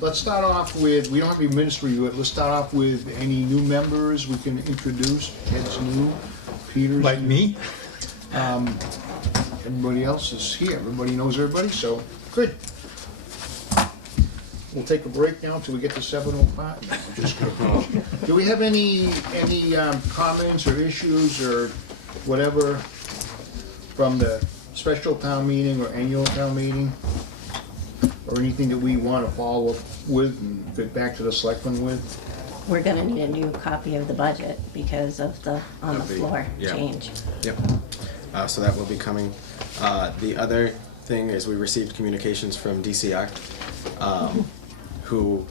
let's start off with, we don't have any minutes to review it, let's start off with any new members we can introduce. Ted's new, Peter's Like new. me? Everybody else is here, everybody knows everybody, so, good. We'll take a break now until we get to 7:05. No, just kidding. Do we have any comments or issues or whatever from the special town meeting or annual town meeting? Or anything that we want to follow up with and get back to the selectmen with? We're gonna need a new copy of the budget because of the on the floor change. Yep. So that will be coming. The other thing is we received communications from DCR, who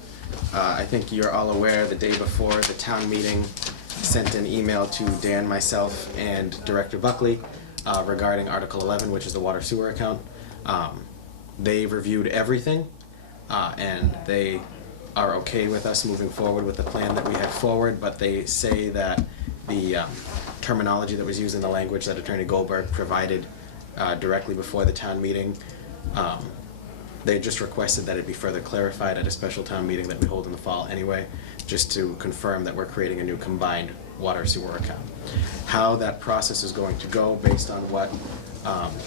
I think you're all aware the day before the town meeting sent an email to Dan, myself, and Director Buckley regarding Article 11, which is the water sewer account. They reviewed everything, and they are okay with us moving forward with the plan that we have forward, but they say that the terminology that was used in the language that Attorney Goldberg provided directly before the town meeting, they just requested that it be further clarified at a special town meeting that we hold in the fall anyway, just to confirm that we're creating a new combined water sewer account. How that process is going to go based on what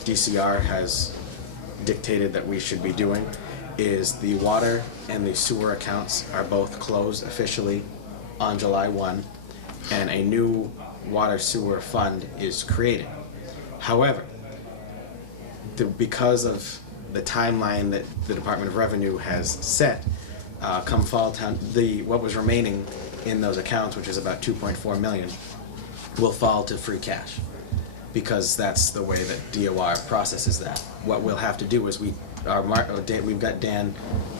DCR has dictated that we should be doing is the water and the sewer accounts are both closed officially on July 1, and a new water sewer fund is created. However, because of the timeline that the Department of Revenue has set, come fall town, what was remaining in those accounts, which is about 2.4 million, will fall to free cash, because that's the way that DOR processes that. What we'll have to do is we've got Dan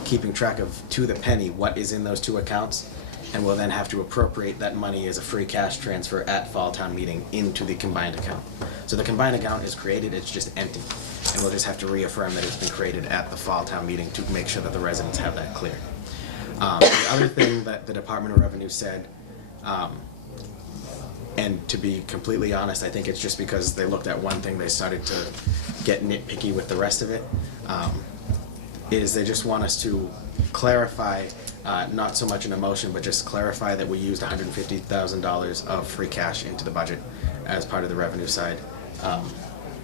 keeping track of to the penny what is in those two accounts, and we'll then have to appropriate that money as a free cash transfer at fall town meeting into the combined account. So the combined account is created, it's just empty, and we'll just have to reaffirm that it's been created at the fall town meeting to make sure that the residents have that clear. The other thing that the Department of Revenue said, and to be completely honest, I think it's just because they looked at one thing, they started to get nitpicky with the rest of it, is they just want us to clarify, not so much an emotion, but just clarify that we used $150,000 of free cash into the budget as part of the revenue side.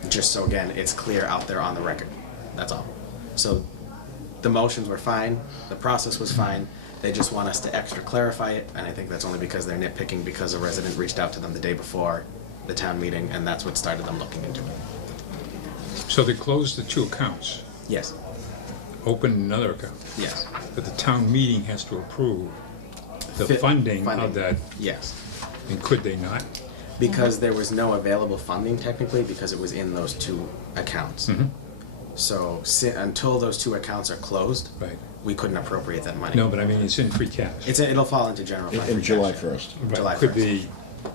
Just so again, it's clear out there on the record, that's all. So the motions were fine, the process was fine, they just want us to extra clarify it, and I think that's only because they're nitpicking because a resident reached out to them the day before the town meeting, and that's what started them looking into it. So they closed the two accounts, Yes, opened another account, yes. but the town meeting has to approve the Fi- funding funding. of that, Yes, and could they not? because there was no available funding technically because it was in those two accounts. So until those two accounts are closed, Right. we couldn't appropriate that money. No, but I mean, it's in free cash. It'll fall into general fund. In free July cash. 1st. Right. July Could 1st.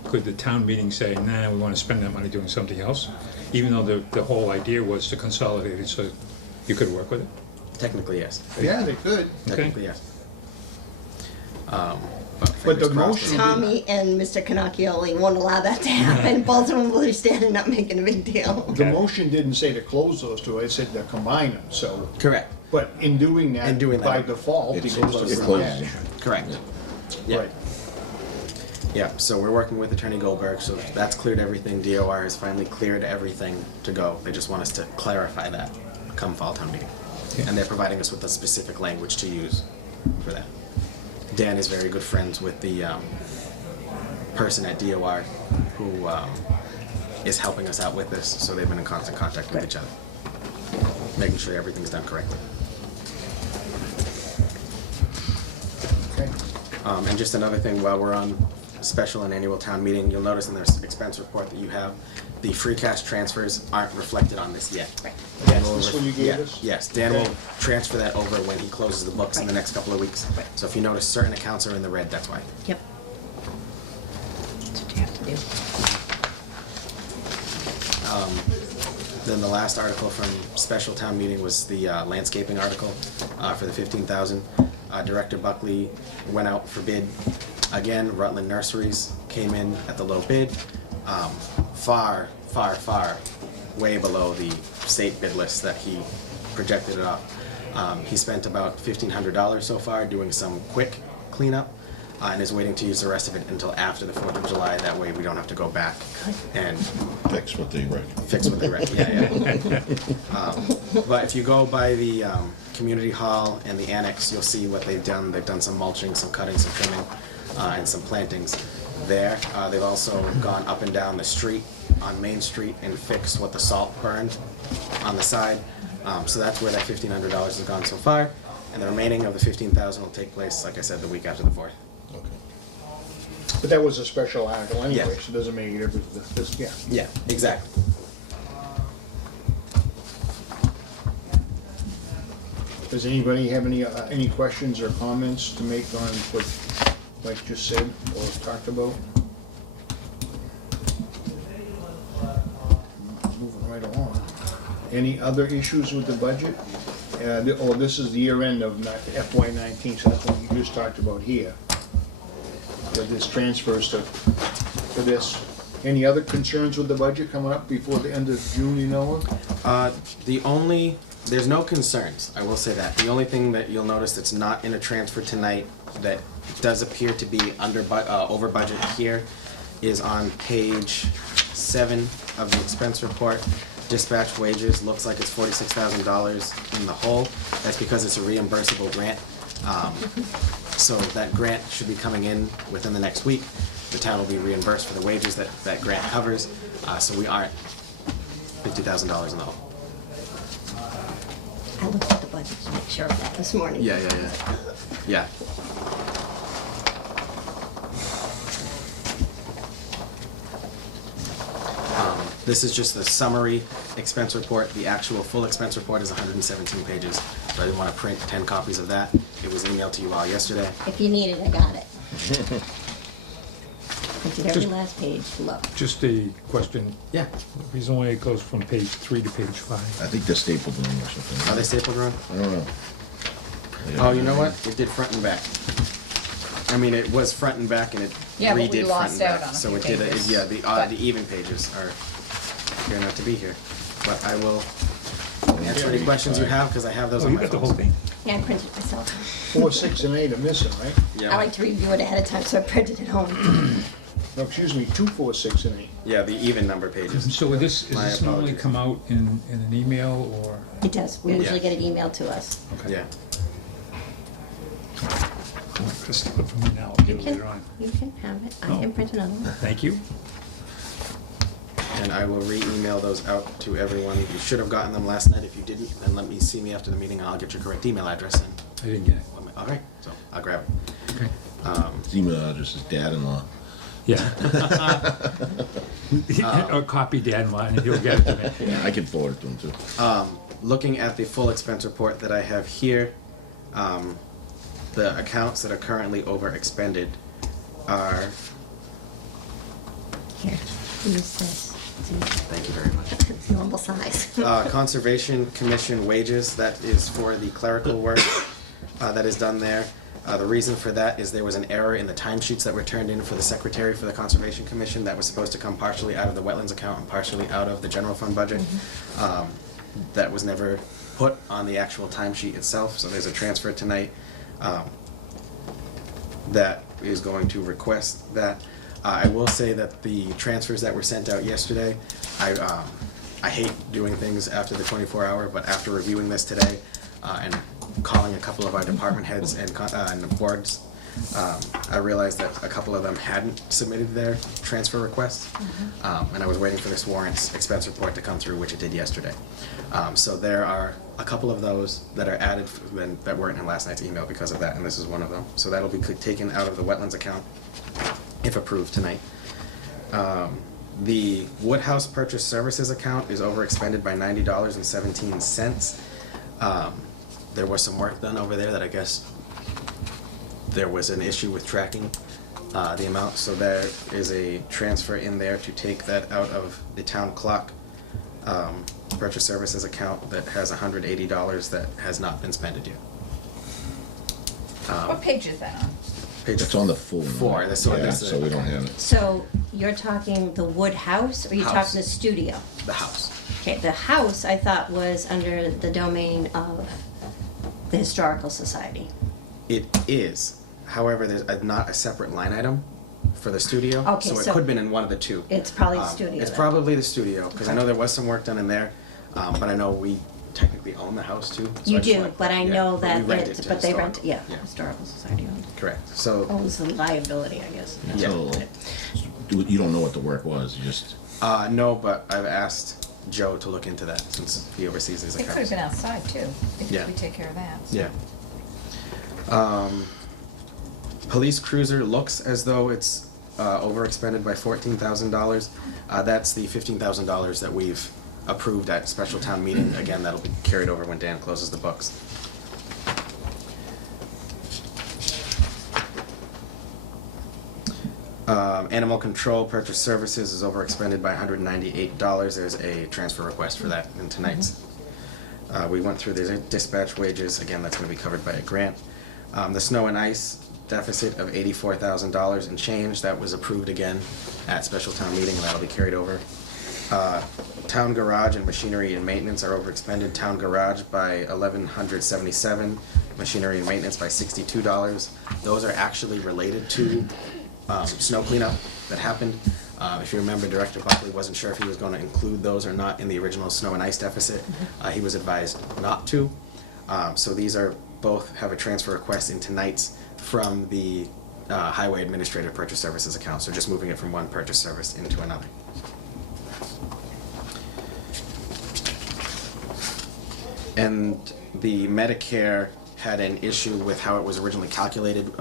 could the town meeting say, nah, we want to spend that money doing something else? Even though the whole idea was to consolidate it so you could work with it? Technically, yes. Yeah, they could. Technically, yes. But the fingers crossed. motion- Tommy and Mr. Canacchioli won't allow that to happen. Both of them will be standing up making a big deal. The motion didn't say to close those two, it said to combine them, so. Correct. But in doing that, In doing by that, default, it It goes to closes free them. cash. Correct. Yeah. Right. Yeah, so we're working with Attorney Goldberg, so that's cleared everything. DOR has finally cleared everything to go. They just want us to clarify that come fall town meeting. Okay. And they're providing us with a specific language to use for that. Dan is very good friends with the person at DOR who is helping us out with this, so they've been in constant contact with each other, making sure everything's done correctly. Okay. And just another thing, while we're on special and annual town meeting, you'll notice in the expense report that you have, the free cash transfers aren't reflected on this yet. Right. Dan That's will this one you gave yeah, us? Yes, Dan Okay. will transfer that over when he closes the books in the next couple of weeks. Right. So if you notice certain accounts are in the red, that's why. Yep. That's what you have to do. Then the last article from special town meeting was the landscaping article for the 15,000. Director Buckley went out for bid. Again, Rutland Nurseries came in at the low bid, far, way below the state bid list that he projected it up. He spent about $1,500 so far doing some quick cleanup, and is waiting to use the rest of it until after the 4th of July. That way we don't have to go back and Fix what they wreck. fix what they wreck. But if you go by the community hall and the annex, you'll see what they've done. They've done some mulching, some cutting, some trimming, and some plantings there. They've also gone up and down the street on Main Street and fixed what the salt burned on the side. So that's where that $1,500 has gone so far. And the remaining of the $15,000 will take place, like I said, the week after the 4th. Okay. But that was a special article anyway, Yeah. so it doesn't make any difference. This, yeah. Yeah, exactly. Does anybody have any questions or comments to make on what Mike just said or talked about? Moving right along. Any other issues with the budget? This is the year end of FY19, so that's what you just talked about here. That this transfers to this. Any other concerns with the budget coming up before the end of June, you know of? There's no concerns, I will say that. The only thing that you'll notice that's not in a transfer tonight that does appear to be over budget here is on page 7 of the expense report. Dispatch wages, looks like it's $46,000 in the hole. That's because it's a reimbursable grant. So that grant should be coming in within the next week. The town will be reimbursed for the wages that that grant covers. So we aren't $50,000 in the hole. I looked at the budget to make sure of that this morning. Yeah. This is just the summary expense report. The actual full expense report is 117 pages. So I didn't want to print 10 copies of that. It was emailed to you all yesterday. If you need it, I got it. Printed every last page below. Just a question, Yeah. the reason why it goes from page 3 to page 5. I think they're stapled in or something. Are they stapled wrong? I don't know. Oh, you know what? It did front and back. I mean, it was front and back, and it Yeah, but we redid front lost and out back. on a So few it did. pages, Yeah, but- the even pages are here not to be here. But I will answer any questions you have because I have those Oh, on you my got the phone. whole thing? Yeah, I printed it myself. 4, 6, and 8 are missing, right? Yeah. I like to review it ahead of time, so I printed it home. No, excuse me, 2, 4, 6, and 8. Yeah, the even number pages. So would this, is My this normally apologies. come out in an email or? It does. We Yeah. usually get it emailed to us. Yeah. Just steal it from me now, I'll get it later on. You can have it. I Oh. can print another one. Thank you. And I will re-email those out to everyone. You should have gotten them last night. If you didn't, then let me see me after the meeting and I'll get your correct email address and I didn't get it. all right, so I'll grab it. Okay. His email address is dad-in-law. Yeah. Or copy Dan line and he'll get it to me. Yeah, I can forward it to him too. Looking at the full expense report that I have here, the accounts that are currently over expended are, Here, use this. thank you very much. It's normal size. Conservation Commission wages, that is for the clerical work that is done there. The reason for that is there was an error in the timesheets that were turned in for the secretary for the Conservation Commission that was supposed to come partially out of the wetlands account and partially out of the general fund budget. That was never put on the actual timesheet itself, so there's a transfer tonight that is going to request that. I will say that the transfers that were sent out yesterday, I hate doing things after the 24-hour, but after reviewing this today and calling a couple of our department heads and boards, I realized that a couple of them hadn't submitted their transfer requests, and I was waiting for this warrants expense report to come through, which it did yesterday. So there are a couple of those that are added that weren't in last night's email because of that, and this is one of them. So that'll be taken out of the wetlands account if approved tonight. The Woodhouse Purchase Services account is overexpended by $90.17. There was some work done over there that I guess there was an issue with tracking the amount, so there is a transfer in there to take that out of the town clock purchase services account that has $180 that has not been spent yet. What page is that on? Page It's on the full. 4. That's so Yeah, that's so we don't have it. So you're talking the wood house, or you're House. talking the studio? the house. Okay, the house I thought was under the domain of The Historical Society. It is. However, there's not a separate line item for the studio. Okay, So it so- could have been in one of the two. It's probably the studio It's then. probably the studio, because I know there was some work done in there, but I know we technically own the house too. so You I just do, want- but I yeah, know but that we rent it's, to but they rent, historical. yeah, Historical Society Correct. So, owns the liability, I guess. Yeah. So, you don't know what the work was, you just, no, but I've asked Joe to look into that since he oversees these It could have accounts. been outside too, Yeah. if we take care of that. so. Yeah. Police cruiser looks as though it's overexpended by $14,000. That's the $15,000 that we've approved at special town meeting. Again, that'll be carried over when Dan closes the books. Animal control purchase services is overexpended by $198. There's a transfer request for that in tonight's. We went through the dispatch wages. Again, that's going to be covered by a grant. The snow and ice deficit of $84,000 and change, that was approved again at special town meeting, and that'll be carried over. Town garage and machinery and maintenance are overexpended. Town garage by $1,177, machinery and maintenance by $62. Those are actually related to snow cleanup that happened. If you remember, Director Buckley wasn't sure if he was going to include those or not in the original snow and ice deficit. He was advised not to. So these are both have a transfer request in tonight's from the Highway Administrative Purchase Services account. So just moving it from one purchase service into another. And the Medicare had an issue with how it was originally calculated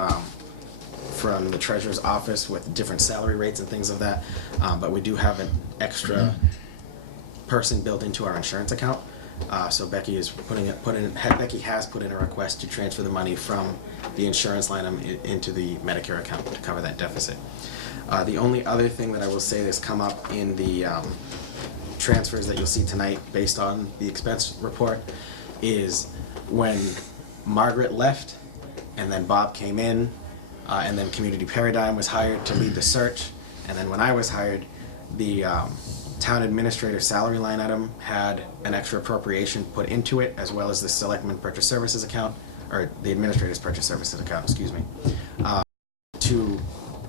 from the treasurer's office with different salary rates and things of that. But we do have an extra person built into our insurance account. So Becky is Becky has put in a request to transfer the money from the insurance line item into the Medicare account to cover that deficit. The only other thing that I will say that's come up in the transfers that you'll see tonight based on the expense report is when Margaret left and then Bob came in and then Community Paradigm was hired to lead the search, and then when I was hired, the town administrator salary line item had an extra appropriation put into it, as well as the selectman purchase services account, or the administrator's purchase services account, excuse me, to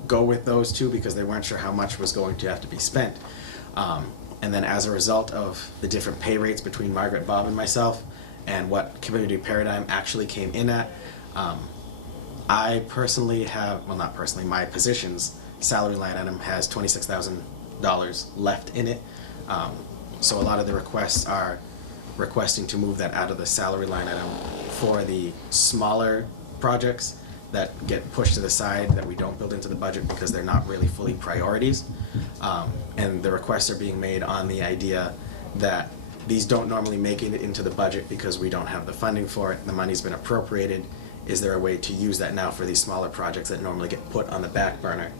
go with those two because they weren't sure how much was going to have to be spent. And then as a result of the different pay rates between Margaret, Bob, and myself, and what Community Paradigm actually came in at, I personally have, well, not personally, my position's salary line item has $26,000 left in it. So a lot of the requests are requesting to move that out of the salary line item for the smaller projects that get pushed to the side that we don't build into the budget because they're not really fully priorities. And the requests are being made on the idea that these don't normally make it into the budget because we don't have the funding for it. The money's been appropriated. Is there a way to use that now for these smaller projects that normally get put on the back burner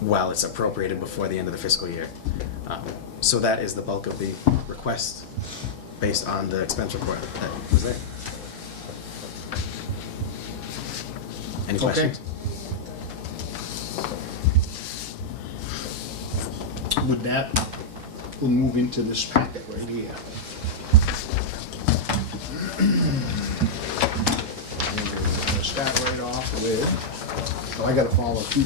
while it's appropriated before the end of the fiscal year? So that is the bulk of the request based on the expense report that was there. Any Okay. questions? With that, we'll move into this packet right here. And we're gonna start right off with, oh, I gotta follow two.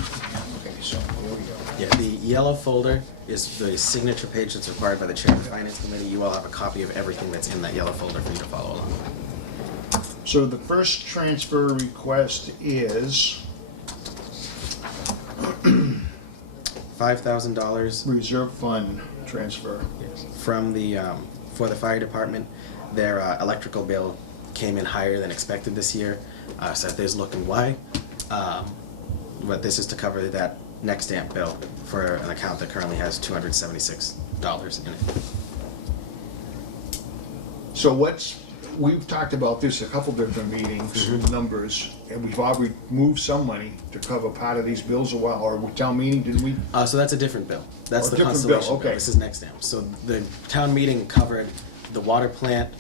Okay, so here we go. Yeah, the yellow folder is the signature page that's required by the chair of the finance committee. You all have a copy of everything that's in that yellow folder for you to follow along. So the first transfer request is $5,000 reserve fund transfer. from the, for the fire department. Their electrical bill came in higher than expected this year. So there's looking why. But this is to cover that next stamp bill for an account that currently has $276 in it. So we've talked about this a couple different meetings, numbers, and we've already moved some money to cover part of these bills a while, or with town meeting, didn't we? So that's a different bill. That's Oh, the different bill, Constellation bill. okay. This is next stamp. So the town meeting covered the water plant,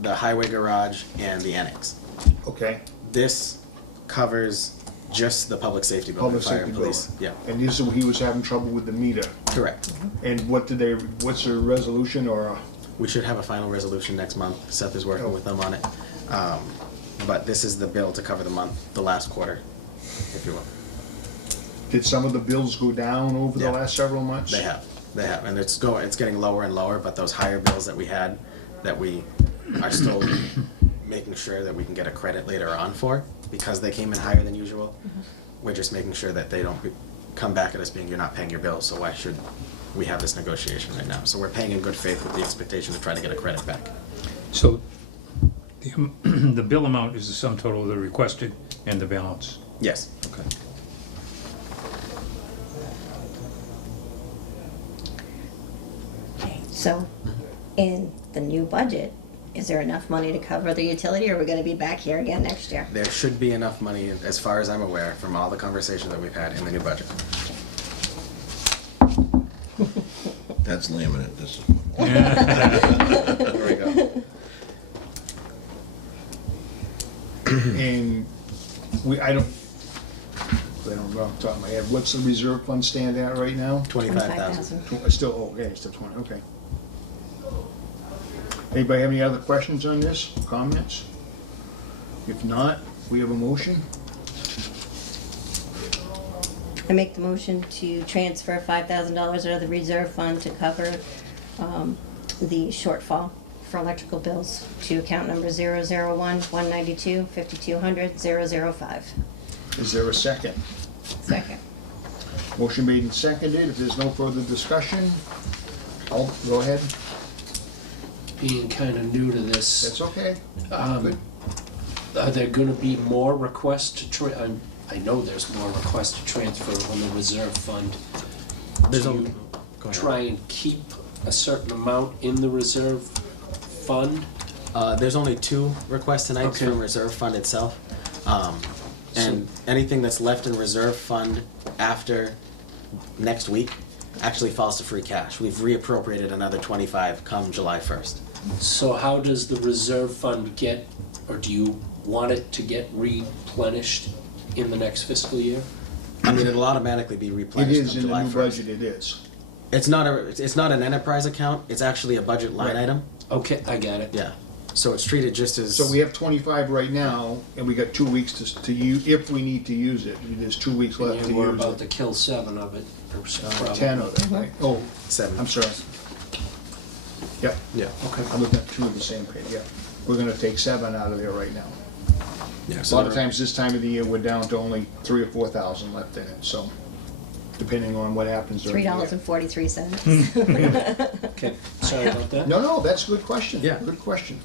the highway garage, and the annex. Okay, This covers just the public safety building, public fire safety and bill. police. Yeah, And this is, he was having trouble with the meter. correct. And what's the resolution or? We should have a final resolution next month. Seth is working Oh. with them on it. But this is the bill to cover the month, the last quarter, if you will. Did some of the bills go down over the Yeah. last several months? They have, and it's getting lower and lower, but those higher bills that we had, that we are still making sure that we can get a credit later on for, because they came in higher than usual, we're just making sure that they don't come back at us being, you're not paying your bills, so why should we have this negotiation right now? So we're paying in good faith with the expectation to try to get a credit back. So the bill amount is the sum total of the requested and the balance. Yes. Okay. Okay, so in the new budget, is there enough money to cover the utility, or are we gonna be back here again next year? There should be enough money, as far as I'm aware, from all the conversations that we've had in the new budget. That's laminate, this is. There we go. And I don't know off the top of my head, what's the reserve fund stand at right now? 25,000. Still, oh, okay, still 20, okay. Anybody have any other questions on this, comments? If not, we have a motion. I make the motion to transfer $5,000 out of the reserve fund to cover the shortfall for electrical bills to account number 001-192-5200-005. Is there a second? Second. Motion made and seconded. If there's no further discussion, I'll go ahead. Being kind of new to this, That's okay. Um, Good. are there going to be more requests to I know there's more requests to transfer from the reserve fund. There's Do only, you go ahead. try and keep a certain amount in the reserve fund? There's only 2 requests tonight Okay. from reserve fund itself. And anything that's left in reserve fund after next week actually falls to free cash. We've reappropriated another 25 come July 1st. So how does the reserve fund get, or do you want it to get replenished in the next fiscal year? I mean, it'll automatically be It replenished is on in the July new 1st. budget, it is. It's not an enterprise account, it's actually a budget line Right. item. Okay, I got it. Yeah. So it's treated just as. So we have 25 right now, and we got 2 weeks to use, if we need to use it. There's 2 weeks left to And we're use about it. to kill 7 of it, or probably. 10 of it, right? Oh, 7. I'm sorry. Yep, Yeah. Okay. I'm looking at 2 of the same page, yeah. We're gonna take 7 out of there right now. Yeah. A So lot of the- times this time of the year, we're down to only 3,000 or 4,000 left in it, so depending on what happens during the year. $3.43. Okay, sorry about that. No, that's a good question. Yeah. Good question.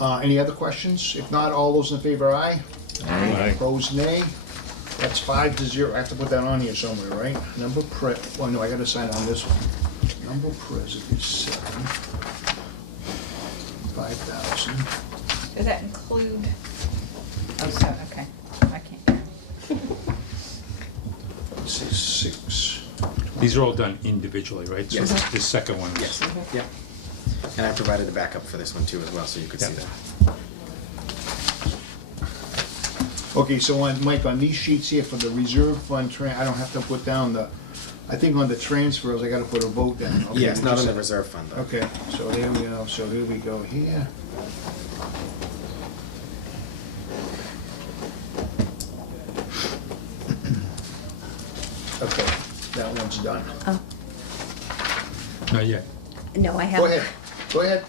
Any other questions? If not, all those in favor, aye? Aye. Opposed, nay? That's 5-0. I have to put that on here somewhere, right? Number oh no, I gotta sign on this one. Number present is 7. 5,000. Does that include? Oh, 7, okay. I can't. This is 6. These are all done individually, right? So Yes. this second one is. Yes. Yep. And I provided the backup for this one too as well, so you could see Yeah. that. Okay, so Mike, on these sheets here for the reserve fund, I don't have to put down I think on the transfers, I gotta put a vote down. Okay, Yeah, it's not just- in the reserve fund though. Okay, so there we go, so here we go here. Okay, that one's done. Oh, Not yet. no, I have. Go ahead.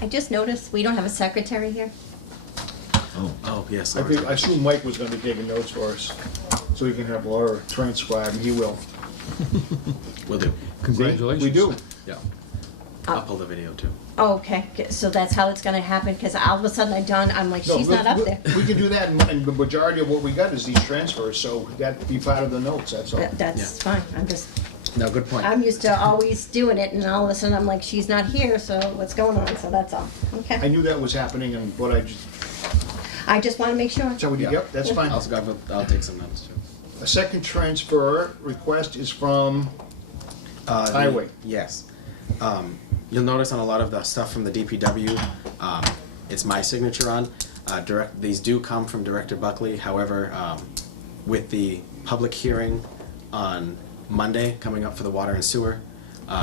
I just noticed we don't have a secretary here. Oh, yes. I assume Mike was gonna be taking notes for us, so he can have Laura transcribe, and he will. Will do. Congratulations. We do. Yeah. I'll pull the video too. Oh, okay, so that's how it's gonna happen, because all of a sudden I'm like, No, she's not up there. We can do that, and the majority of what we got is these transfers, so that'd be part of the notes, that's all. That's fine, No, good point. I'm used to always doing it, and all of a sudden I'm like, she's not here, so what's going on, so that's all, I okay. knew that was happening, and what I just wanna make sure. so we did, yep, that's fine. I'll take some notes too. A second transfer request is from Highway. Yes. You'll notice on a lot of the stuff from the DPW, it's my signature on. These do come from Director Buckley. However, with the public hearing on Monday coming up for the water and sewer,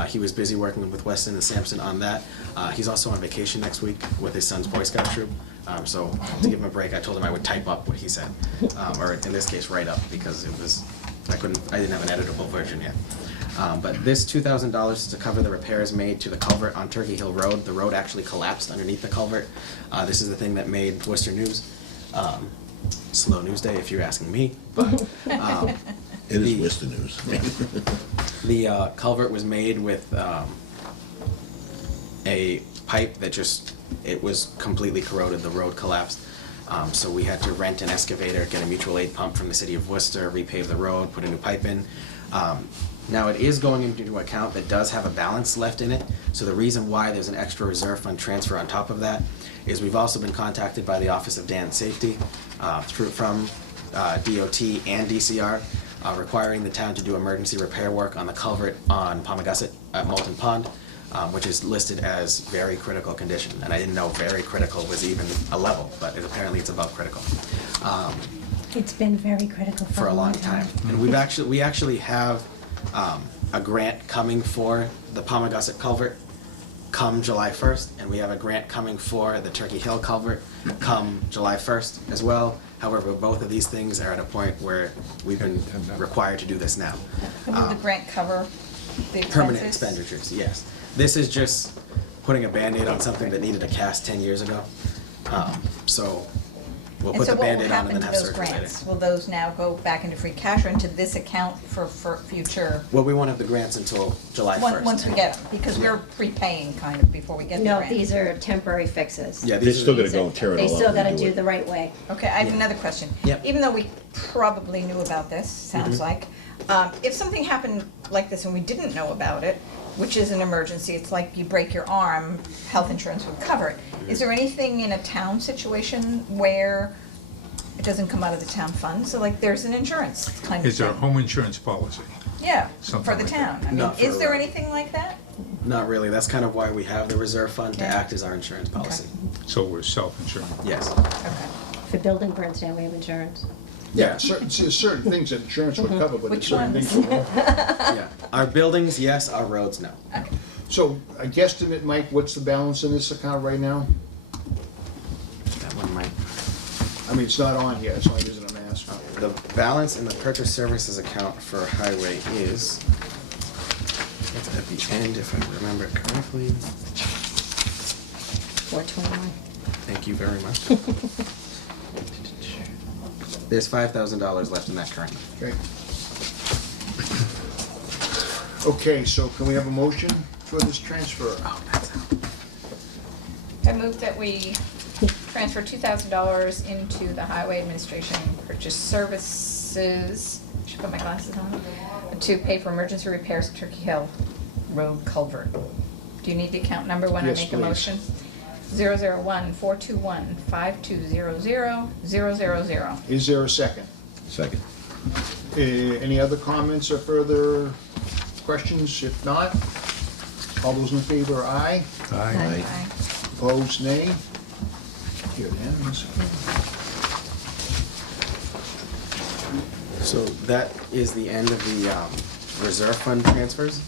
He was busy working with Weston and Sampson on that. He's also on vacation next week with his son's Boy Scout troop. So to give him a break, I told him I would type up what he said, or in this case, write up, because I didn't have an editable version yet. But this $2,000 is to cover the repairs made to the culvert on Turkey Hill Road. The road actually collapsed underneath the culvert. This is the thing that made Worcester news. Slow news day, if you're asking me. But It is Worcester news. the culvert was made with a pipe that it was completely corroded. The road collapsed. So we had to rent an excavator, get a mutual aid pump from the city of Worcester, repave the road, put a new pipe in. Now it is going into an account that does have a balance left in it. So the reason why there's an extra reserve fund transfer on top of that is we've also been contacted by the Office of Dam Safety from DOT and DCR requiring the town to do emergency repair work on the culvert on Palmagussit at Molten Pond, which is listed as very critical condition. And I didn't know very critical was even a level, but apparently it's above critical. It's been very critical For a long time. And we actually have a grant coming for the Palmagussit culvert come July 1st, and we have a grant coming for the Turkey Hill culvert come July 1st as well. However, both of these things are at a point where we've been required to do this now. And will the grant cover the expenses? Permanent expenditures, yes. This is just putting a Band-Aid on something that needed a cast 10 years ago. So we'll put the Band-Aid on and then have surgery later. And so what will happen to those grants? Will those now go back into free cash or into this account for future? Well, we won't have the grants until July 1st. Once we get them, because we're prepaying kind of before we get the No, grant. these are temporary fixes. Yeah, They these still are, gotta go and tear it They all up. still gotta and do it. the right way. Okay, I have Yeah. another question. Yep. Even though we probably knew about this, sounds like, if something happened like this and we didn't know about it, which is an emergency, it's like you break your arm, health insurance would cover it. Is there anything in a town situation where it doesn't come out of the town fund? So like there's an insurance kind of Is there a thing. home insurance policy? Yeah, something for the like that? town. I mean, Not for is there a- anything like that? not really. That's kind of why we have the reserve fund to Yeah. act as our insurance policy. So we're self-insured. Yes. Okay. If a building burns down, we have insurance. Yeah, certain things that insurance would cover, but Which there's certain ones? things that won't. Yeah. Our buildings, yes. Our roads, no. So, I guesstimate, Mike, what's the balance in this account right now? That one might. I mean, it's not on here, so I isn't an ask. The balance in the purchase services account for highway is, it's at the end, if I remember correctly. 421. Thank you very much. There's $5,000 left in that currently. Okay. Okay, so can we have a motion for this transfer? Oh, that's out. I move that we transfer $2,000 into the highway administration purchase services, should put my glasses on, to pay for emergency repairs at Turkey Hill Road culvert. Do you need the account number when I Yes, make a please. motion? 001-421-520-000. Is there a second? Second. Any other comments or further questions? If not, all those in favor, aye. Aye. Opposed, nay. Unanimous. So that is the end of the reserve fund transfers.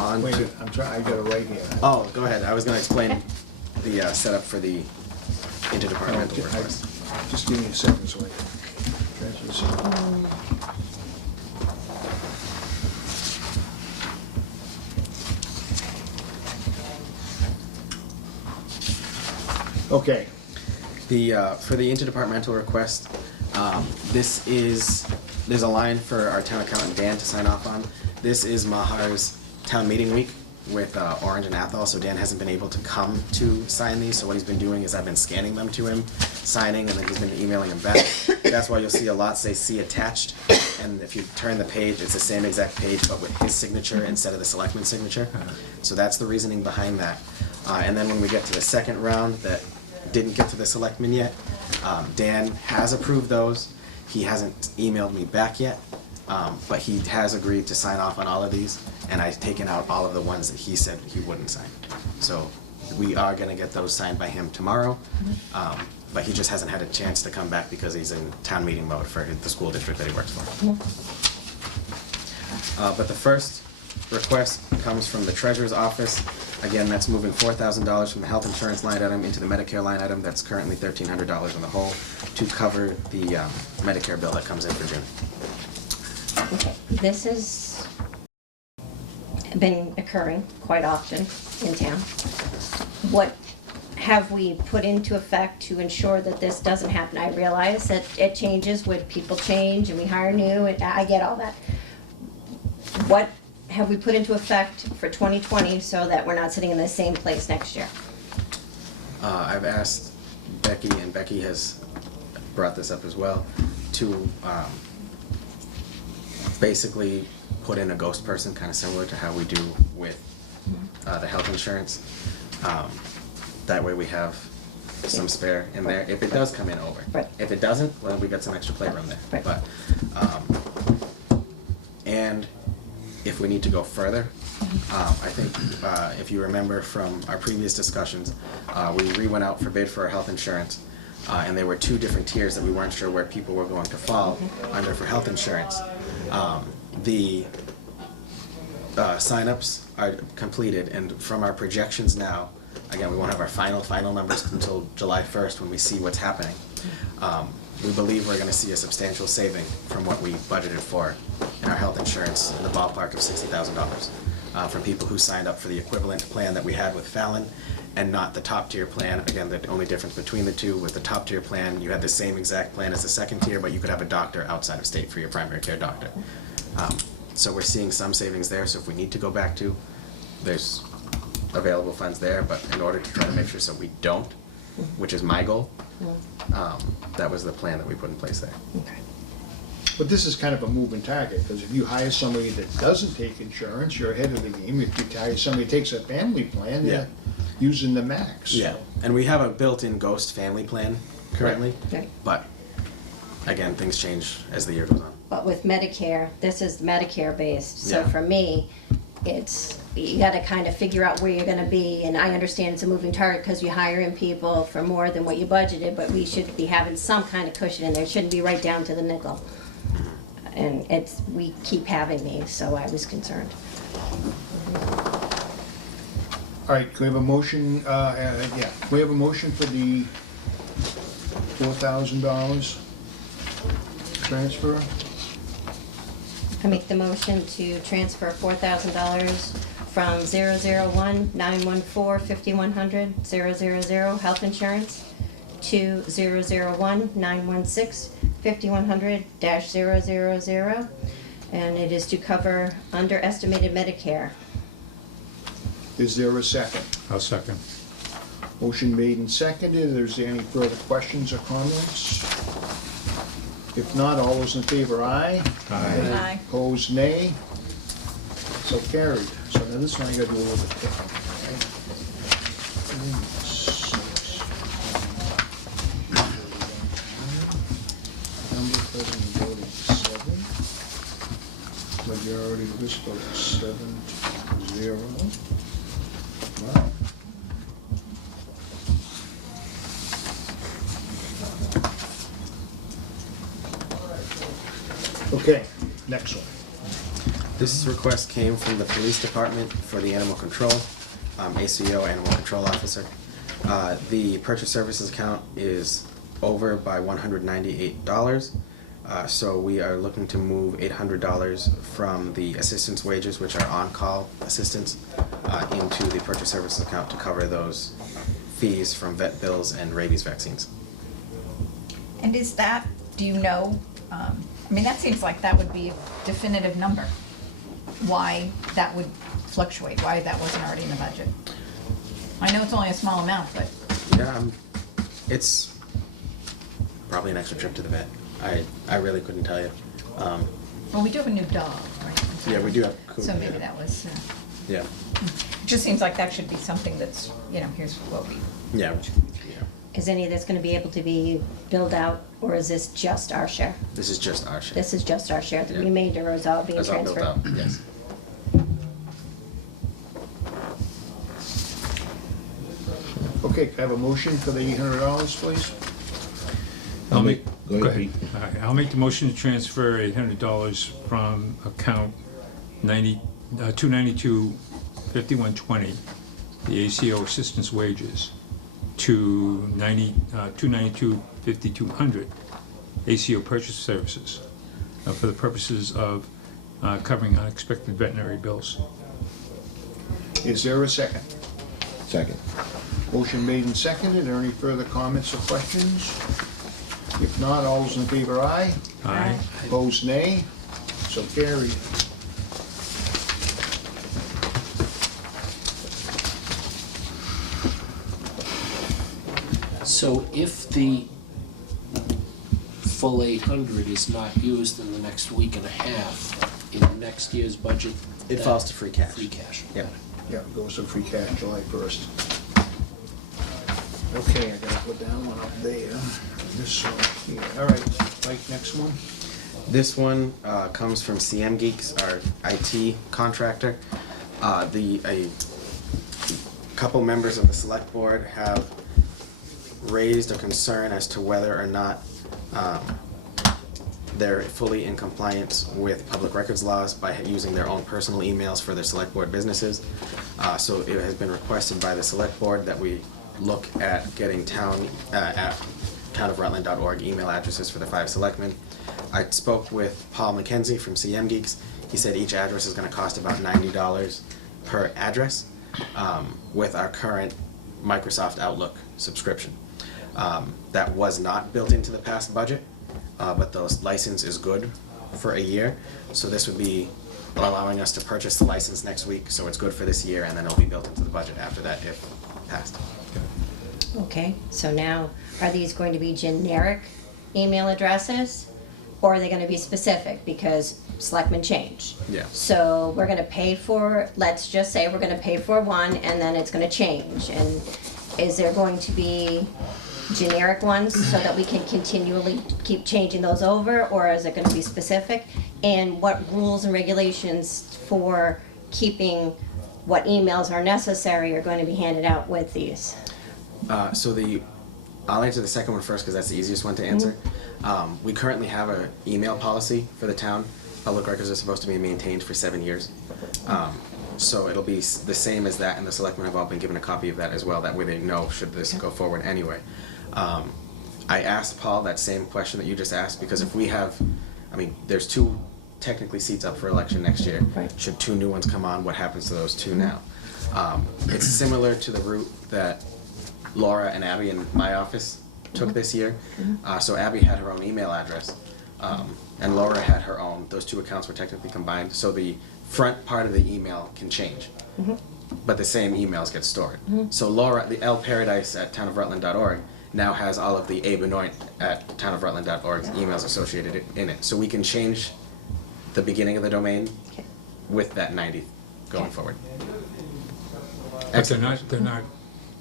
On Wait, to, I'm trying, I got it right here. oh, go ahead. I was gonna explain the setup for the Oh, interdepartmental request. Just give me a second so I can transfer this. Okay, For the interdepartmental request, there's a line for our town accountant Dan to sign off on. This is Mahar's town meeting week with Orange and Athol, so Dan hasn't been able to come to sign these, so what he's been doing is I've been scanning them to him, signing, and then he's been emailing them back. That's why you'll see a lot say "see attached," and if you turn the page, it's the same exact page, but with his signature instead of the selectman's signature. So that's the reasoning behind that. And then when we get to the second round that didn't get to the selectmen yet, Dan has approved those. He hasn't emailed me back yet, but he has agreed to sign off on all of these, and I've taken out all of the ones that he said he wouldn't sign. So we are gonna get those signed by him tomorrow, but he just hasn't had a chance to come back because he's in town meeting mode for the school district that he works for. But the first request comes from the treasurer's office. Again, that's moving $4,000 from the health insurance line item into the Medicare line item that's currently $1,300 in the hole to cover the Medicare bill that comes in for June. Okay, this has been occurring quite often in town. What have we put into effect to ensure that this doesn't happen? I realize that it changes when people change and we hire new, and I get all that. What have we put into effect for 2020 so that we're not sitting in the same place next year? I've asked Becky, and Becky has brought this up as well, to basically put in a ghost person, kind of similar to how we do with the health insurance. That way we have some spare in there if it does come in over. Right. If it doesn't, well, we got some extra playroom there. Right. But and if we need to go further, I think if you remember from our previous discussions, we went out for bid for our health insurance, and there were 2 different tiers that we weren't sure where people were going to fall under for health insurance. The signups are completed, and from our projections now, again, we won't have our final numbers until July 1st when we see what's happening. We believe we're going to see a substantial saving from what we budgeted for in our health insurance in the ballpark of $60,000 from people who signed up for the equivalent plan that we had with Fallon and not the top tier plan. Again, the only difference between the two, with the top tier plan, you had the same exact plan as the second tier, but you could have a doctor outside of state for your primary care doctor. So we're seeing some savings there, so if we need to go back to, there's available funds there, but in order to try to make sure so we don't, which is my goal, that was the plan that we put in place there. Okay. But this is kind of a moving target, because if you hire somebody that doesn't take insurance, you're ahead of the game. If you hire somebody that takes a family plan, Yeah. they're using the max. Yeah, and we have a built-in ghost family plan currently, Right. but again, things change as the year goes on. But with Medicare, this is Medicare based, so Yeah. for me, it's, you gotta kind of figure out where you're gonna be, and I understand it's a moving target because you hire in people for more than what you budgeted, but we should be having some kind of cushion in there, it shouldn't be right down to the nickel. And it's, we keep having these, so I was concerned. All right, can we have a motion, yeah, can we have a motion for the $4,000 transfer? I make the motion to transfer $4,000 from 001-914-5100, 000 health insurance, to 001-916-5100-000, and it is to cover underestimated Medicare. Is there a second? I'll second. Motion made and seconded. Is there any further questions or comments? If not, all those in favor, aye. Aye. Opposed, nay. So carried. So now this one I gotta do a little bit different. Okay? 3, 6. Number voting 7. Majority of this vote is 7-0. Wow. Okay, next one. This request came from the police department for the animal control, ACO, animal control officer. The purchase services account is over by $198. So we are looking to move $800 from the assistance wages, which are on-call assistance, into the purchase services account to cover those fees from vet bills and rabies vaccines. And is that, do you know, I mean, that seems like that would be a definitive number. Why that would fluctuate, why that wasn't already in the budget. I know it's only a small amount, but Yeah, it's probably an extra trip to the vet. I really couldn't tell you. well, we do have a new dog, right? Yeah, we do have Coop, So maybe yeah. that was, Yeah, it just seems like that should be something that's, you know, here's what we, yeah. Is any of this gonna be able to be billed out, or is this just our share? This is just our share. This is just our share, the Yeah. remainder is all being That's all built transferred? out, yes. Okay, can I have a motion for the $800, please? I'll make, Go ahead, Pete. All right, I'll make the motion to transfer $800 from account 292-5120, the ACO assistance wages, to 292-5200, ACO purchase services, for the purposes of covering unexpected veterinary bills. Is there a second? Second. Motion made and seconded. Are there any further comments or questions? If not, all those in favor, aye. Aye. Opposed, nay. So carried. So if the full 800 is not used in the next week and a half, in next year's budget, It that- falls to free cash. Free cash. Yeah. Yeah, it goes to free cash July 1st. Okay, I gotta put that one up there. This one here. All right, Mike, next one. This one comes from CM Geeks, our IT contractor. A couple members of the select board have raised a concern as to whether or not they're fully in compliance with public records laws by using their own personal emails for their select board businesses. So it has been requested by the select board that we look at getting at townofrutland.org email addresses for the 5 selectmen. I spoke with Paul McKenzie from CM Geeks. He said each address is going to cost about $90 per address with our current Microsoft Outlook subscription. That was not built into the past budget, but the license is good for a year. So this would be allowing us to purchase the license next week, so it's good for this year, and then it'll be built into the budget after that if passed. Okay, so now, are these going to be generic email addresses? Or are they gonna be specific, because selectmen change? Yeah. So we're gonna pay for, let's just say we're gonna pay for one, and then it's gonna change, and is there going to be generic ones so that we can continually keep changing those over, or is it gonna be specific? And what rules and regulations for keeping what emails are necessary are going to be handed out with these? I'll answer the second one first because that's the easiest one to answer. We currently have an email policy for the town. Public records are supposed to be maintained for 7 years. So it'll be the same as that, and the selectmen have all been given a copy of that as well. That way they know should this go forward anyway. I asked Paul that same question that you just asked, because if we have, there's 2 technically seats up for election next year. Right. Should 2 new ones come on, what happens to those 2 now? It's similar to the route that Laura and Abby in my office took this year. So Abby had her own email address, and Laura had her own. Those 2 accounts were technically combined, so the front part of the email can change, but the same emails get stored. So Laura, the L Paradise at townofrutland.org now has all of the A Benoit at townofrutland.org's emails associated in it. So we can change the beginning of the domain Okay. with that 90 going Okay. forward.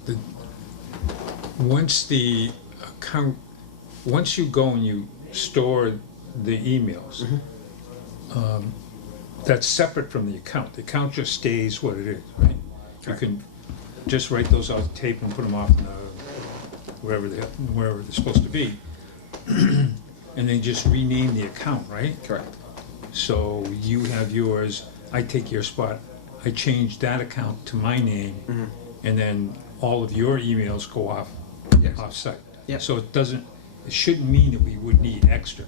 But once the account, once you go and you store the emails, that's separate from the account. The account just stays what it is, right? You can just write those out, tape, and put them off in wherever they're supposed to be, and then just rename the account, right? Correct. So you have yours, I take your spot, I change that account to my name, and then all of your emails go off, Yes. off-site. Yep. So it shouldn't mean that we would need extra.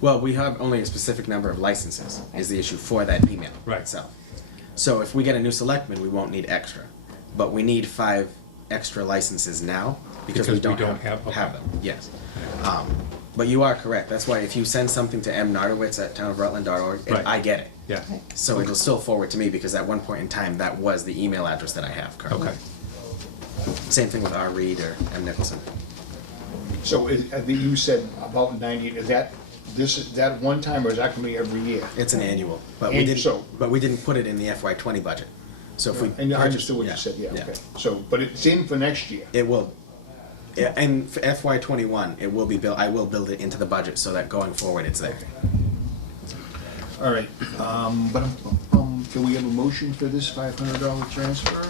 Well, we have only a specific number of licenses is the issue for that email Right. itself. So if we get a new selectman, we won't need extra. But we need 5 extra licenses now because we don't have them. Yes. But you are correct. That's why if you send something to mnardowitz at townofrutland.org, Right. I get it. Yeah. So it'll still forward to me because at one point in time, that was the email address that I have currently. Okay. Same thing with R. Reed or M. Nicholson. So you said about 90, is that one time, or is that gonna be every year? It's an annual, but And we didn't put it in the FY20 budget. So if we And I purchase- understood what you said, yeah, okay. So, but it's in for next year. It will. Yeah, and for FY21, it will be built. I will build it into the budget so that going forward, it's there. All right, can we have a motion for this $500 transfer?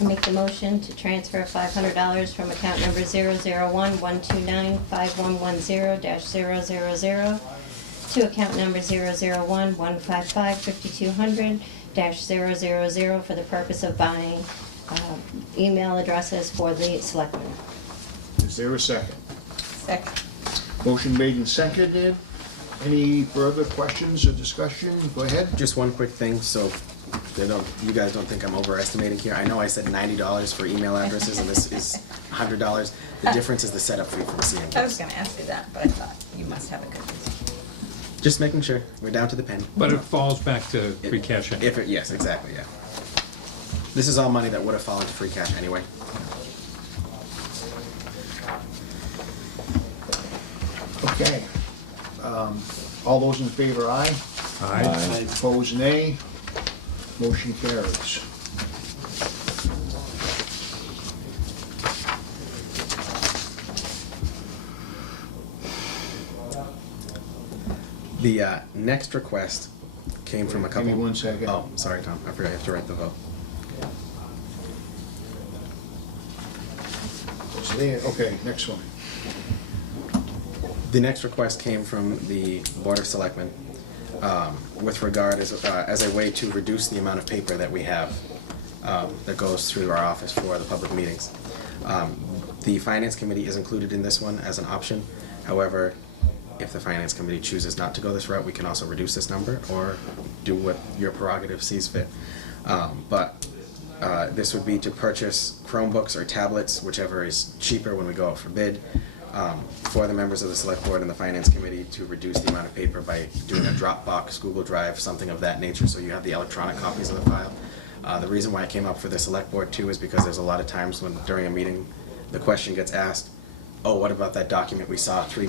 I make the motion to transfer $500 from account number 001-129-5110-000 to account number 001-155-5200-000 for the purpose of buying email addresses for the selectmen. Is there a second? Second. Motion made and seconded. Any further questions or discussion? Go ahead. Just one quick thing, so you guys don't think I'm overestimating here. I know I said $90 for email addresses, and this is $100. The difference is the setup fee from CM. I was gonna ask you that, but I thought you must have a good reason. Just making sure, we're down to the penny. But it falls back to free cash. Yes, exactly, yeah. This is all money that would have fallen to free cash anyway. Okay. All those in favor, aye. Aye. Opposed, nay. Motion carries. The next request came from a couple. Give me 1 second. Oh, sorry, Tom. I forgot you have to write the vote. It's there. Okay, next one. The next request came from the Board of Selectmen with regard as a way to reduce the amount of paper that we have that goes through our office for the public meetings. The Finance Committee is included in this one as an option. However, if the Finance Committee chooses not to go this route, we can also reduce this number or do what your prerogative sees fit. This would be to purchase Chromebooks or tablets, whichever is cheaper when we go out for bid, for the members of the Select Board and the Finance Committee to reduce the amount of paper by doing a Dropbox, Google Drive, something of that nature, so you have the electronic copies of the file. The reason why I came up for the Select Board too is because there's a lot of times when during a meeting the question gets asked, oh, what about that document we saw three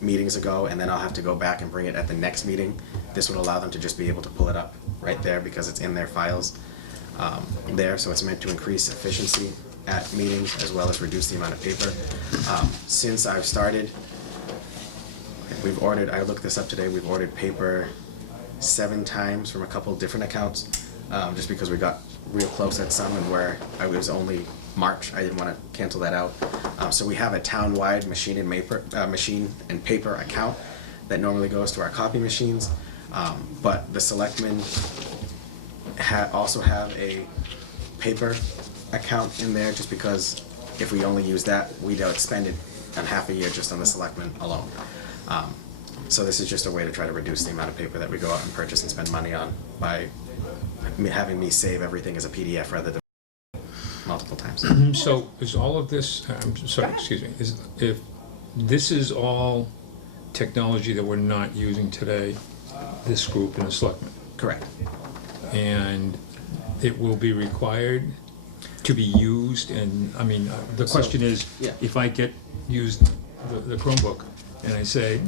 meetings ago, and then I'll have to go back and bring it at the next meeting. This would allow them to just be able to pull it up right there because it's in their files there, so it's meant to increase efficiency at meetings as well as reduce the amount of paper. Since I've started, I looked this up today, we've ordered paper 7 times from a couple different accounts, just because we got real close at some and where I was only March, I didn't want to cancel that out. So we have a town-wide machine and paper account that normally goes to our copy machines, but the selectmen also have a paper account in there just because if we only use that, we'd expend it on half a year just on the selectmen alone. So this is just a way to try to reduce the amount of paper that we go out and purchase and spend money on by having me save everything as a PDF rather than multiple times. So is all of this, I'm sorry, excuse me, if this is all technology that we're not using today, this group and the selectmen, Correct. and it will be required to be used, and, I mean, the question is, yeah. if I used the Chromebook and I say,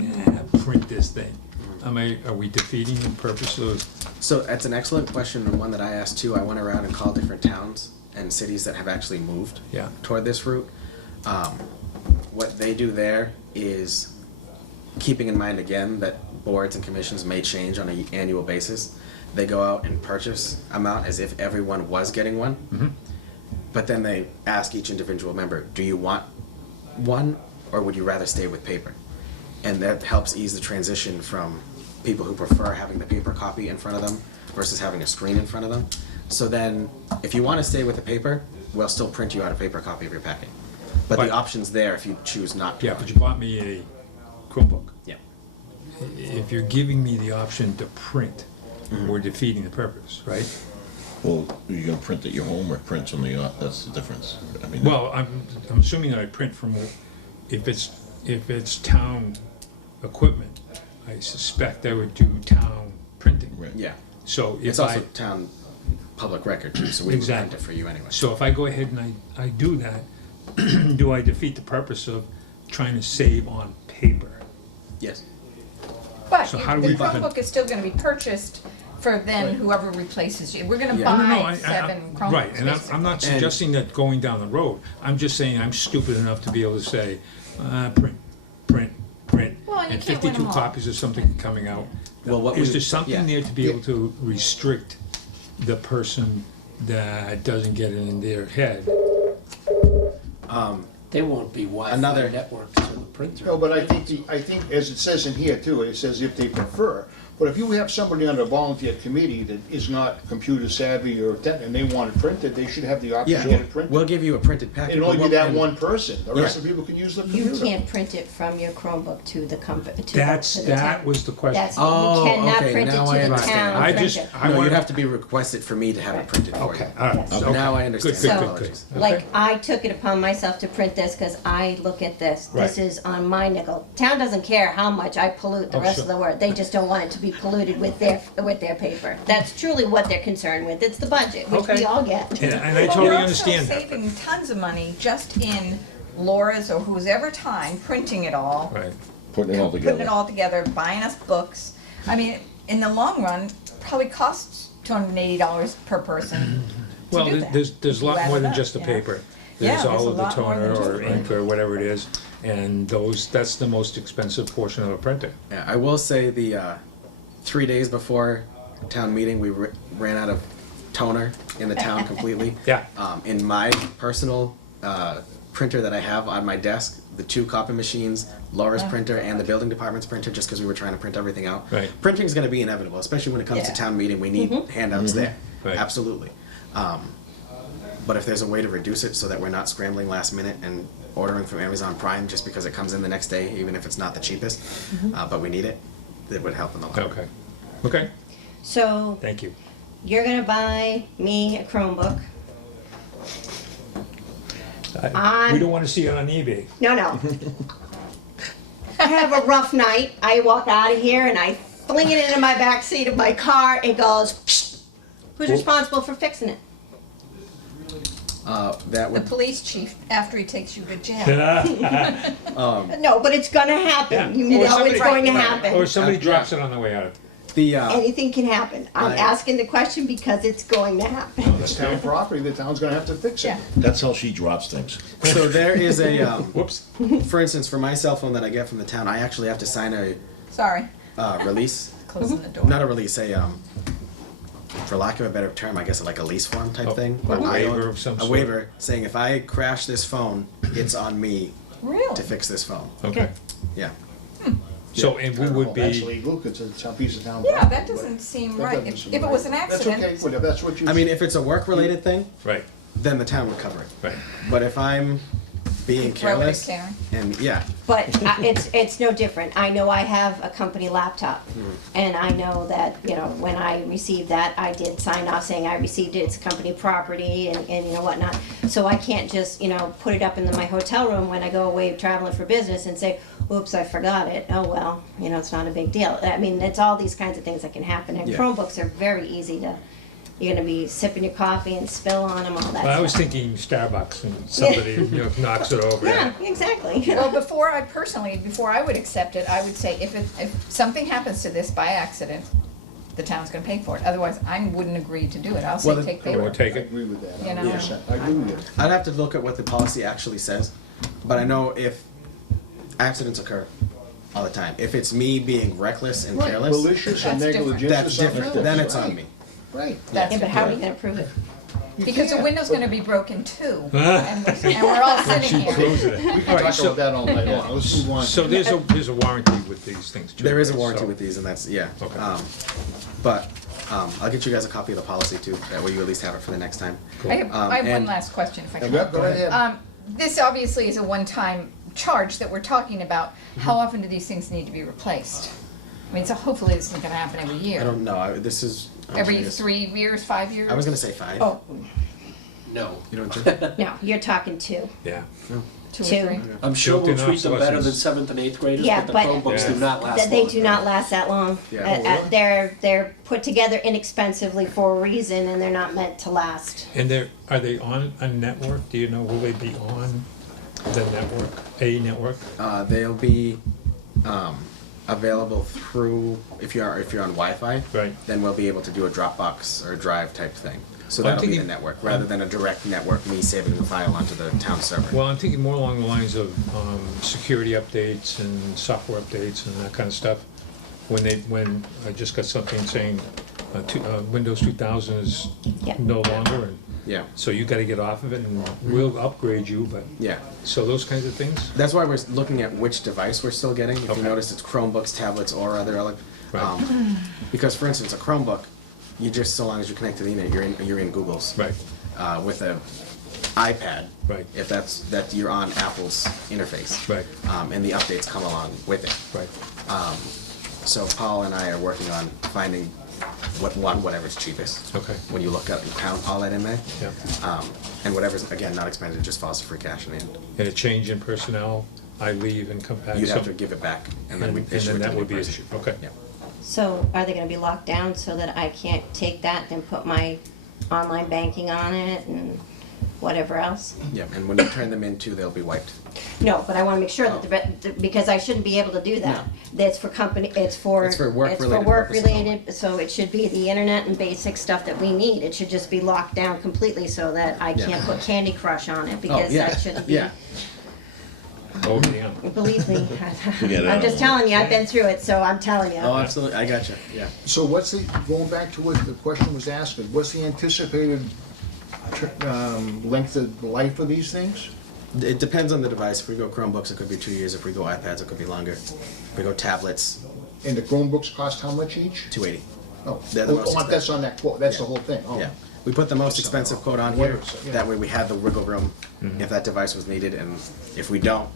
print this thing, are we defeating the purpose of? So that's an excellent question and one that I asked too. I went around and called different towns and cities that have actually moved Yeah. toward this route. What they do there is keeping in mind again that boards and commissions may change on an annual basis. They go out and purchase amount as if everyone was getting one, but then they ask each individual member, do you want one or would you rather stay with paper? And that helps ease the transition from people who prefer having the paper copy in front of them versus having a screen in front of them. So then, if you want to stay with the paper, we'll still print you out a paper copy of your packet. But the option's there if you choose not to. Yeah, but you bought me a Chromebook. Yeah. If you're giving me the option to print, we're defeating the purpose, right? Well, are you gonna print at your home or print on the, that's the difference. I mean. Well, I'm assuming that I print from, if it's town equipment, I suspect I would do town printing. Right. Yeah. So It's if also I, town public record too, so we would print Exactly. it for you anyway. so if I go ahead and I do that, do I defeat the purpose of trying to save on paper? Yes. But So how do the we- Chromebook is still gonna be purchased for then whoever replaces you. We're gonna Yeah. No, buy 7 Chromebooks. right, and I'm not basically. suggesting that going down the road. I'm just saying I'm stupid enough to be able to say, print, Well, you and can't win 52 them all. copies of something coming out. Well, what Is we- there something yeah. there to be able to restrict the person that doesn't get it in their head? They won't be Wi-Fi Another- networked to the printer. No, but I think as it says in here too, it says if they prefer. But if you have somebody on a volunteer committee that is not computer savvy or and they want it printed, they should have the option to get it printed. We'll give you a printed packet. It'll only but be that and- one person. The rest Yeah. of the people can use the You computer. can't print it from your Chromebook to the company, That town. was the question. That's, Oh, you cannot okay, print it now to I the understand. town I printer. just, I No, wanted. you'd have to be requested for me to have it printed for you. Okay, all right. Yes. Okay. Now I understand. Good, good, So- good, good. Apologies. Like, Okay. I took it upon myself to print this because I look at this. This Right. is on my nickel. Town doesn't care how much I pollute the Oh, rest sure. of the world. They just don't want it to be polluted with their paper. That's truly what they're concerned with. It's the budget, which we Okay. all get. And I Well, totally we're understand also that. but- saving tons of money just in Laura's or whoever time printing it all, Right. Putting it all putting it together. all together, buying us books. I mean, in the long run, probably costs $280 per person. to Well, do that. there's a lot You add more it than up, just the yeah. paper. Yeah, There's there's all a of the lot more than toner just or the ink paper. or whatever it is, and that's the most expensive portion of a printer. Yeah, I will say the 3 days before town meeting, we ran out of toner in the town completely. Yeah. In my personal printer that I have on my desk, the 2 copy machines, Laura's printer and the building department's printer, just because we were trying to print everything out. Right. Printing is going to be inevitable, especially when it comes to Yeah. town meeting. We need handouts there. Right. Absolutely. But if there's a way to reduce it so that we're not scrambling last minute and ordering from Amazon Prime just because it comes in the next day, even if it's not the cheapest, but we need it, it would help in the long run. Okay. Okay, So thank you. you're gonna buy me a Chromebook. We don't want to see it on eBay. No. I have a rough night. I walk out of here and I fling it into my back seat of my car. It goes. Psst. Who's responsible for fixing it? That The would police chief, after he takes you to jail. No, but it's gonna happen. Yeah. You know Or it's somebody- going to Or happen. somebody drops it on the way out. the Anything can happen. I'm I- asking the question because it's going to happen. It's town property, the town's gonna have to fix it. Yeah. That's how she drops things. so there is a Whoops. for instance, for my cell phone that I get from the town, I actually have to sign a Sorry, release, closing the door. not a release, for lack of a better term, I guess like a lease form type Oh, thing. a But I waiver own- of some a sort. waiver saying if I crash this phone, it's on me Really? to fix this phone. Okay. Yeah. So, and we would That's be, legal, because it's a piece of town Yeah, property. that doesn't seem That right. doesn't If seem if it right. was an That's accident. okay, whatever, that's what you. I mean, if it's a work-related thing, right, then the town would cover it. right. But if I'm being Throw it at careless, Karen. and yeah, But it's no different. I know I have a company laptop, and I know that, you know, when I received that, I did sign off saying I received it, it's company property, and you know, whatnot. So I can't just, you know, put it up in my hotel room when I go away traveling for business and say, oops, I forgot it. Oh, well, you know, it's not a big deal. I mean, it's all these kinds of things that can happen, and Yeah. Chromebooks are very easy to, you're gonna be sipping your coffee and spill on them, all that Well, I was stuff. thinking Starbucks and somebody, you know, knocks it over. Yeah, exactly. Well, before I would accept it, I would say if something happens to this by accident, the town's gonna pay for it. Otherwise, I wouldn't agree to do it. I'll say Well, take You paper. wanna take I it? agree with that, You know. 100%. I agree with you. I'd have to look at what the policy actually says. But I know if accidents occur all the time, if it's me being reckless and Right, careless, malicious and That's different. negligence or that's something different. else. Then it's Right, on me. Right. That's Yeah, but how are you Yeah. gonna prove it? Because the can't. window's gonna be broken too, and we're all sitting here. Close it. We All can right, talk so- about that all night long, let's move on. So there's a warranty with these things too. There is a right? warranty So- with these, and that's yeah. Okay. But I'll get you guys a copy of the policy too. That way you at least have it for the next time. I have one and- last question if I can. Yeah, go ahead. This obviously is a one-time charge that we're talking about. How often do these things need to be replaced? I mean, so hopefully this isn't gonna happen every I year. don't know. This is Every I guess- 3 years, 5 years? I was gonna say 5. Oh, No. You don't think? no, you're talking two. Yeah. 2 or Two. 3? I'm sure we'll Built-in treat them better than obsolescence. 7th and 8th graders, Yeah, but the but- Chromebooks do Yeah. not last They long. do not last that long. Yeah. They're put together inexpensively for a reason, and they're not meant to last. And are they on a network? Do you know, will they be on the network, a network? They'll be available through if you're on Wi-Fi. Right. Then we'll be able to do a Dropbox or a Drive type thing. So I'm that'll be the thinking- network rather than a direct network. Me saving the file onto the town server. Well, I'm thinking more along the lines of security updates and software updates and that kind of stuff. When I just got something saying Windows 2000 is Yeah. no longer, and Yeah, So you gotta get off of it and we'll upgrade you, but, yeah. so those kinds of things? That's why we're looking at which device we're still getting. If Okay. you notice, it's Chromebooks, tablets, or other Right. because, for instance, a Chromebook, you just so long as you connect to the internet, you're in Google's. Right, With a iPad, Right. if that you're on Apple's interface, right, and the updates come along with it. right. So Paul and I are working on finding whatever's cheapest. Okay. When you look up, you count all that in there. Yeah. And whatever's, again, not expended, just falls to free cash in the end. And a change in personnel, I leave and come back. You'd have so- to give it back, and then And we and issue then it to that the would be new issued, person. okay. Yeah. So are they gonna be locked down so that I can't take that and put my online banking on it and whatever else? Yeah, and when you turn them in too, they'll be wiped. No, but I wanna make sure that, because I shouldn't be able to do that. That's for company, it's for. It's for work-related work purposes related, so it should be the internet and basic stuff that we need. It should just be locked down completely so that I Yeah. can't put Candy Crush on it, because yeah, that shouldn't be. yeah. Oh, yeah. Believe me, Forget it. I'm just telling you, I've been through it, so I'm telling you. Oh, absolutely, I gotcha, yeah. So what's the, going back to what the question was asked, what's the anticipated length of life of these things? It depends on the device. If we go Chromebooks, it could be 2 years. If we go iPads, it could be longer. If we go tablets, And the Chromebooks cost how much each? $280. Oh, They're the most that's on that quote, that's the Yeah. whole thing, oh. Yeah, we put the most expensive quote on here. Yeah. That way we had the wiggle room if that device was needed, and if we don't,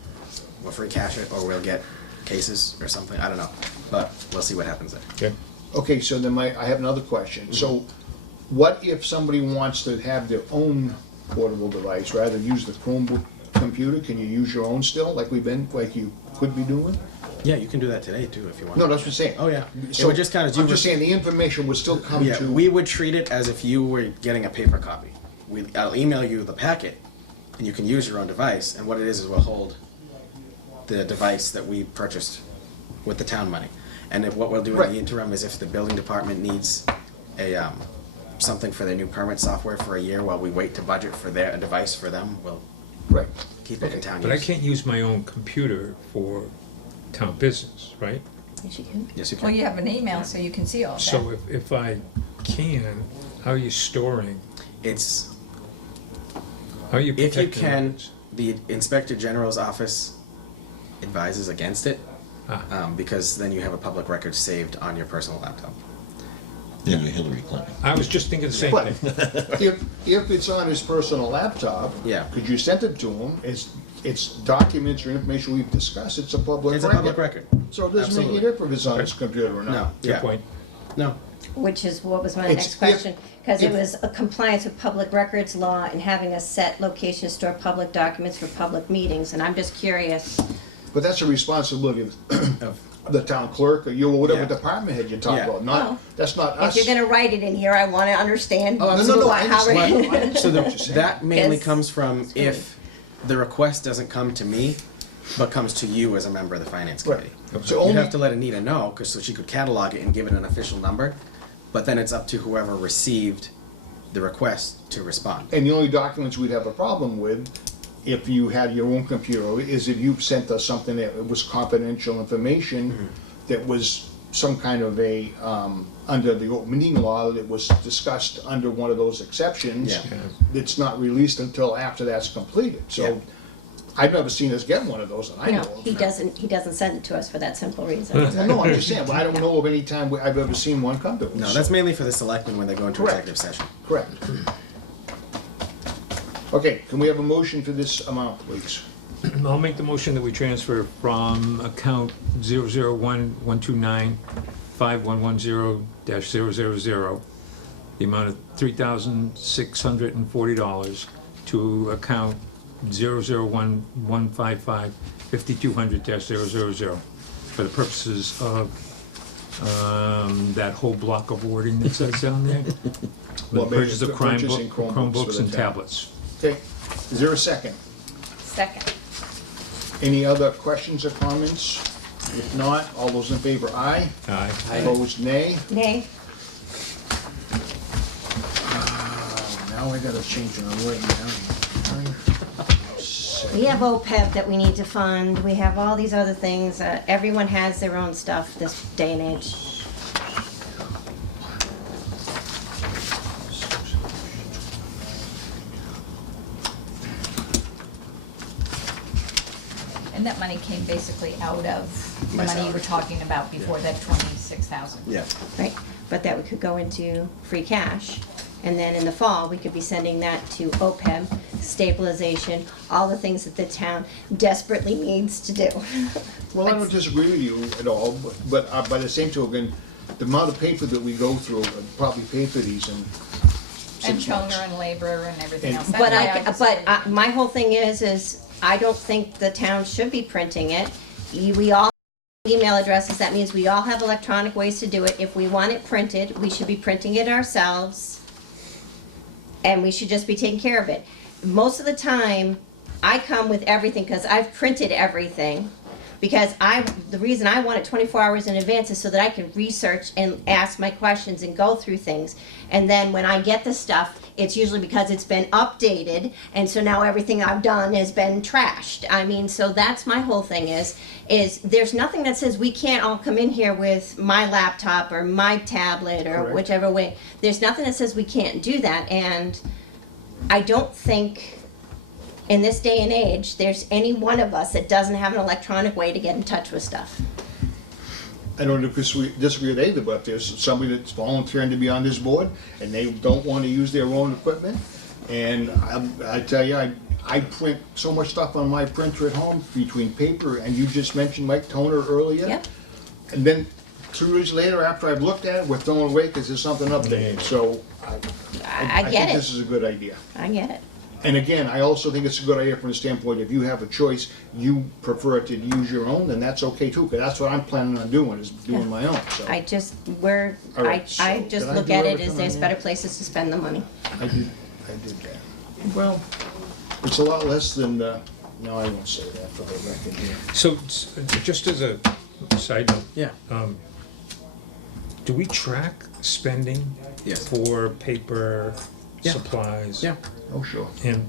we'll free cash it, or we'll get cases or something. I don't know, but we'll see what happens there. Okay. Okay, so then I have another question. So what if somebody wants to have their own portable device, rather than use the Chromebook computer? Can you use your own still, like you could be doing? Yeah, you can do that today too if you want. No, that's what I'm saying. Oh yeah. So it would just kind of. I'm just saying the information would still come Yeah, to. we would treat it as if you were getting a paper copy. I'll email you the packet, and you can use your own device. And what it is we'll hold the device that we purchased with the town money. And if what we'll do in Right. the interim is if the building department needs a something for their new permit software for a year while we wait to budget for a device for them, we'll Right. keep it in town But I use. can't use my own computer for town business, right? Yes, you can. Yes, you can. Well, you have an email, so you can see all of that. So if I can, how are you storing, It's how are you if you protecting can. records? The Inspector General's office advises against it. Because then you have a public record saved on your personal laptop. Yeah, Hillary Clinton. I was just thinking the same But thing. if it's on his personal laptop, Yeah. could you send it to him? It's documents or information we've discussed. It's a public It's record. a public record. So it doesn't make Absolutely. any difference if it's on his computer or No, not. Good yeah. point. No. Which is what was my It's next if- question, because it if- was a compliance with public records law and having a set location to store public documents for public meetings, and I'm just curious. But that's a responsibility of Of- the town clerk or you or whatever Yeah. department head you talk Yeah. about. Oh. Not, that's not us. If you're gonna write it in here, I wanna understand. Oh, No, no, absolutely. no, I how we're- understand. I understand So what you're saying. that mainly Yes. comes from if the request doesn't come to me, but comes to you as a member of the finance Right. committee. So You'd only, have to let Anita know, so she could catalog it and give it an official number, but then it's up to whoever received the request to respond. and the only documents we'd have a problem with, if you had your own computer, is if you sent us something that was confidential information, that was some kind of a, under the open meeting law, that was discussed under one of those exceptions. Yeah. It's not released until after that's completed, Yeah. so I've never seen us get one of those that I know No, of. he doesn't send it to us for that simple reason. Well, no, I'm just saying, but I don't know of any time I've ever seen one come to us. No, that's mainly for the selectmen when they go into Correct. executive session. Correct. Okay, can we have a motion for this amount, please? I'll make the motion that we transfer from account 001-129-5110-000, the amount of $3,640 to account 001-155-5200-000 for the purposes of that whole block of wording that says down there. Well, The maybe purchase of purchasing Chromebooks for Chromebooks the and town. tablets. Okay, is there a second? Second. Any other questions or comments? If not, all those in favor, aye. Aye. Opposed, nay. Nay, Now I gotta change it, I'm writing down. we have OPEB that we need to fund, we have all these other things, everyone has their own stuff this day and age. And that money came basically out of the My money you were salary. talking about before, that 26,000. Yeah. Right, but that we could go into free cash, and then in the fall, we could be sending that to OPEB, stabilization, all the things that the town desperately needs to do. Well, I don't disagree with you at all, but by the same token, the amount of paper that we go through, I'd probably pay for these in And 6 months. toner and labor and everything And- else. That's But why I, disagree. but my whole thing is I don't think the town should be printing it. We all have email addresses, that means we all have electronic ways to do it. If we want it printed, we should be printing it ourselves. And we should just be taking care of it. Most of the time, I come with everything, cause I've printed everything. Because the reason I want it 24 hours in advance is so that I can research and ask my questions and go through things. And then when I get the stuff, it's usually because it's been updated, and so now everything I've done has been trashed. I mean, so that's my whole thing is there's nothing that says we can't all come in here with my laptop or my tablet or Correct. whichever way. There's nothing that says we can't do that, and I don't think in this day and age, there's any one of us that doesn't have an electronic way to get in touch with stuff. I don't disagree with either, but there's somebody that's volunteering to be on this board, and they don't want to use their own equipment. And I tell you, I print so much stuff on my printer at home between paper, and you just mentioned Mike Toner earlier. Yep. And then 2 years later, after I've looked at it, we're throwing away because there's something updated. So I think get this it. is a good idea. I get it. And again, I also think it's a good idea from the standpoint, if you have a choice, you prefer to use your own, then that's okay too, because that's what I'm planning on doing, is doing my own, so. I just, All right, so I just did I look do at it everything as on there's here? better places to spend the money. I did that. Well, it's a lot less than, no, I won't say that for the record here. So, just as a side note, Yeah. do we track spending Yes. for paper, Yeah. supplies? Yeah. Oh, sure. And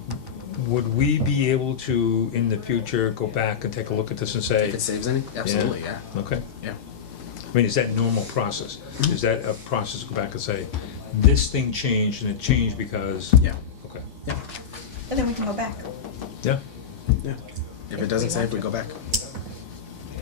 would we be able to, in the future, go back and take a look at this and say? If it saves any, absolutely, yeah. Okay. Yeah. I mean, is that normal process? Is that a process to go back and say, this thing changed and it changed because? Yeah. Okay. Yeah. And then we can go back. Yeah. Yeah. If it doesn't save, we go back.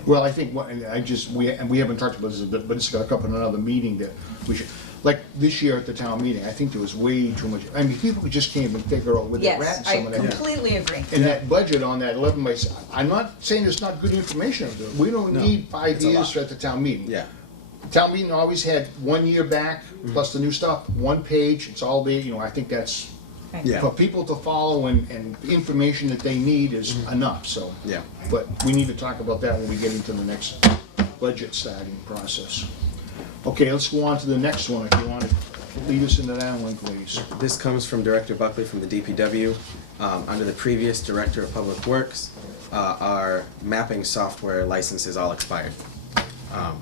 Well, I think, we haven't talked about this, but it's gonna come up in another meeting that we should, like this year at the town meeting, I think there was way too much, I mean, people just came and figure out with their Yes, rats I some of that. completely agree. And that budget on that 11 by, I'm not saying it's not good information, we don't No, need 5 it's a years lot. at the town meeting. Yeah. Town meeting always had 1 year back, plus the new stuff, 1 page, it's all there, I think that's, Yeah. for people to follow and information that they need is enough, so. Yeah. But we need to talk about that when we get into the next budget starting process. Okay, let's go on to the next one, if you want to lead us into that one, please. This comes from Director Buckley from the DPW. Under the previous Director of Public Works, our mapping software license is all expired.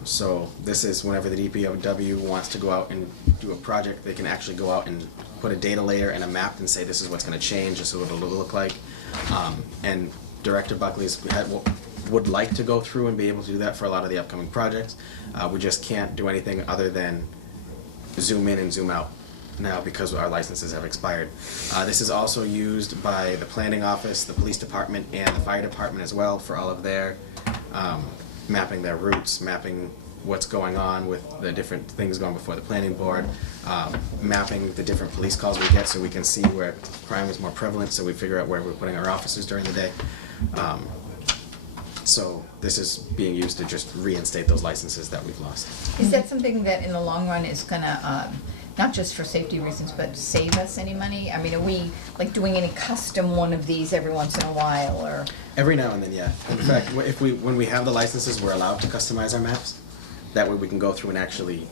So this is whenever the DPW wants to go out and do a project, they can actually go out and put a data layer and a map and say this is what's going to change, this is what it'll look like. And Director Buckley's would like to go through and be able to do that for a lot of the upcoming projects. We just can't do anything other than zoom in and zoom out now because our licenses have expired. This is also used by the planning office, the police department, and the fire department as well for all of their mapping their routes, mapping what's going on with the different things going before the planning board, mapping the different police calls we get so we can see where crime is more prevalent, so we figure out where we're putting our officers during the day. So this is being used to just reinstate those licenses that we've lost. Is that something that in the long run is gonna, not just for safety reasons, but save us any money? I mean, are we like doing any custom one of these every once in a while, or? Every now and then, yeah. In fact, when we have the licenses, we're allowed to customize our maps. That way we can go through and actually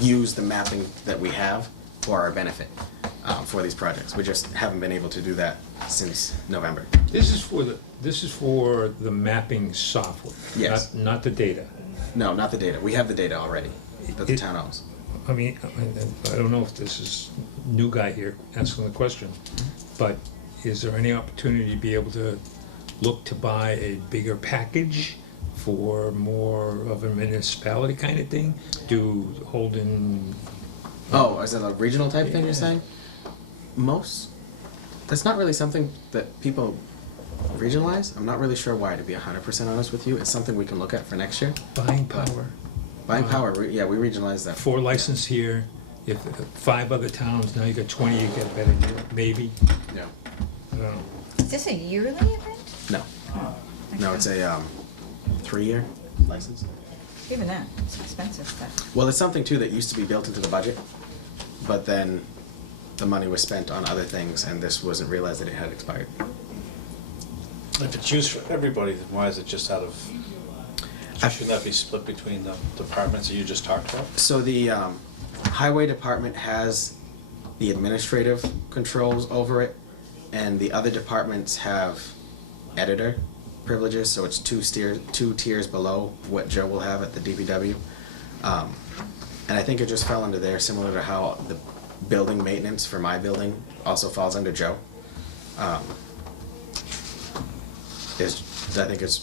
use the mapping that we have for our benefit for these projects. We just haven't been able to do that since November. This is for the mapping software. Yes. Not the data. No, not the data. We have the data already that the town owns. I mean, I don't know if this is new guy here asking the question, but is there any opportunity to be able to look to buy a bigger package for more of a municipality kind of thing? Do Holden? Oh, is it a regional type thing you're Yeah. saying? That's not really something that people Regionalize? I'm not really sure why, to be 100% honest with you. It's something we can look at for next year. Buying power, Buying power, yeah, we regionalized that. 4 licensed here, if 5 other towns, now you got 20, you get a better deal, maybe, Yeah. I don't know. Is this a yearly event? No. No, it's a 3-year license. Even that, it's expensive, but. Well, it's something too that used to be built into the budget, but then the money was spent on other things and this wasn't realized that it had expired. If it's used for everybody, then why is it just out of, should that be split between the departments that you just talked about? So the highway department has the administrative controls over it, and the other departments have editor privileges, so it's 2 tiers below what Joe will have at the DPW. And I think it just fell under there, similar to how the building maintenance for my building also falls under Joe. I think it's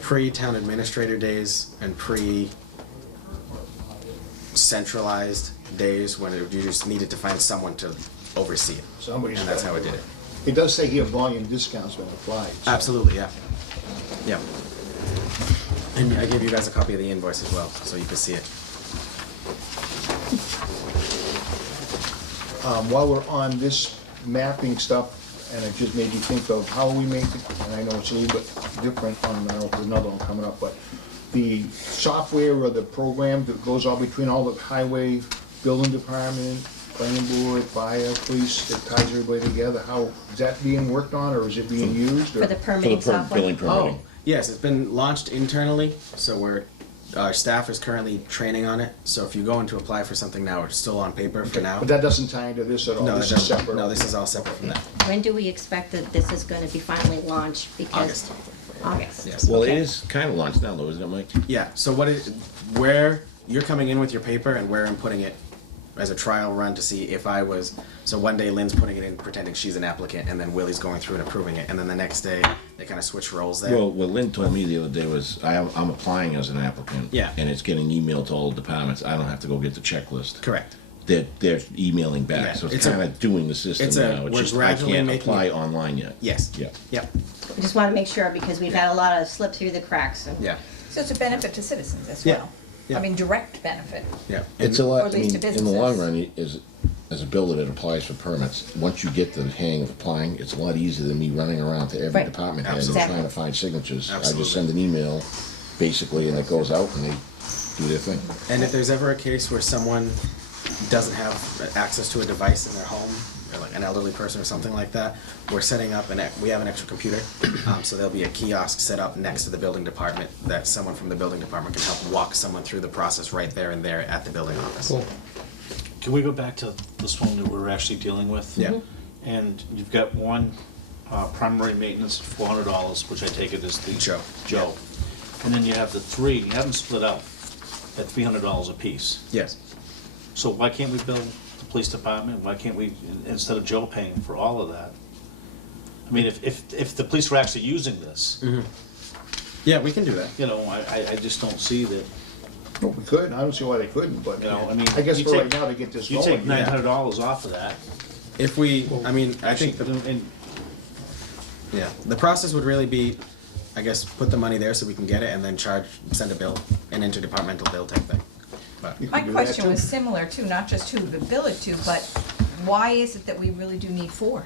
pre-town administrator days and pre-centralized days when you just needed to find someone to oversee it. Somebody's And that's got how to it do did it. It does say here volume discounts been applied. so- Absolutely, yeah. Yeah. And I gave you guys a copy of the invoice as well, so you could see it. While we're on this mapping stuff, and it just made me think of how we make it, and I know it's a little bit different on, I don't know if there's another one coming up, but the software or the program that goes all between all the highway, building department, planning board, fire, police, that ties everybody together, how, is that being worked on, or is it being used? or- For the permitting software? Billing permitting. Oh, yes, it's been launched internally, so our staff is currently training on it. So if you go in to apply for something now, it's still on paper for now. But that doesn't tie into this at all? No, This that is doesn't- separate? no, this is all separate from that. When do we expect that this is gonna be finally launched? Because August. August. Yes. Well, it Okay. is kind of launched now though, isn't it, Mike? Yeah, so where you're coming in with your paper and where I'm putting it as a trial run to see if I was, so one day Lynn's putting it in pretending she's an applicant, and then Willie's going through and approving it, and then the next day they kind of switch roles there. Well, what Lynn told me the other day was, I'm applying as an applicant. Yeah. And it's getting emailed to all the departments, I don't have to go get the checklist. Correct. They're emailing Yeah, back, so it's it's a- kind of doing the system it's now. It's we're just, I gradually can't making apply it- online yet. Yes. Yeah. Yep. I just wanna make sure, because we've had a lot of slip through the cracks. And Yeah. So it's a benefit to citizens as Yeah. well. Yeah. I mean, direct benefit. Yeah. It's a Or lot, at I least mean, to in the long businesses. run, as a builder that applies for permits, once you get the hang of applying, it's a lot easier than me running around to every Right. department head and Absolutely. trying to find signatures. I Absolutely. just send an email, basically, and it goes out and they do their thing. And if there's ever a case where someone doesn't have access to a device in their home, or like an elderly person or something like that, we're setting up we have an extra computer, so there'll be a kiosk set up next to the building department that someone from the building department can help walk someone through the process right there and there at the building office. Cool. Can we go back to this one that we're actually dealing with? Yeah. And you've got one primary maintenance at $400, which I take it is the Joe. And then you have the 3, you have them split out at $300 a piece. Yes. So why can't we bill the police department? Why can't we, instead of Joe paying for all of that? I mean, if the police were actually using this, Yeah, we can do that. you know, I just don't see that, Well, we could, I don't see why they couldn't, but you know, I mean. I guess you for take- right now to get this You going. take $900 off of that. If we, I mean, I think And yeah, the process would really be, I guess, put the money there so we can get it and then send a bill, an interdepartmental bill type thing. But You My can do that question too. was similar too, not just who to bill it to, but why is it that we really do need 4?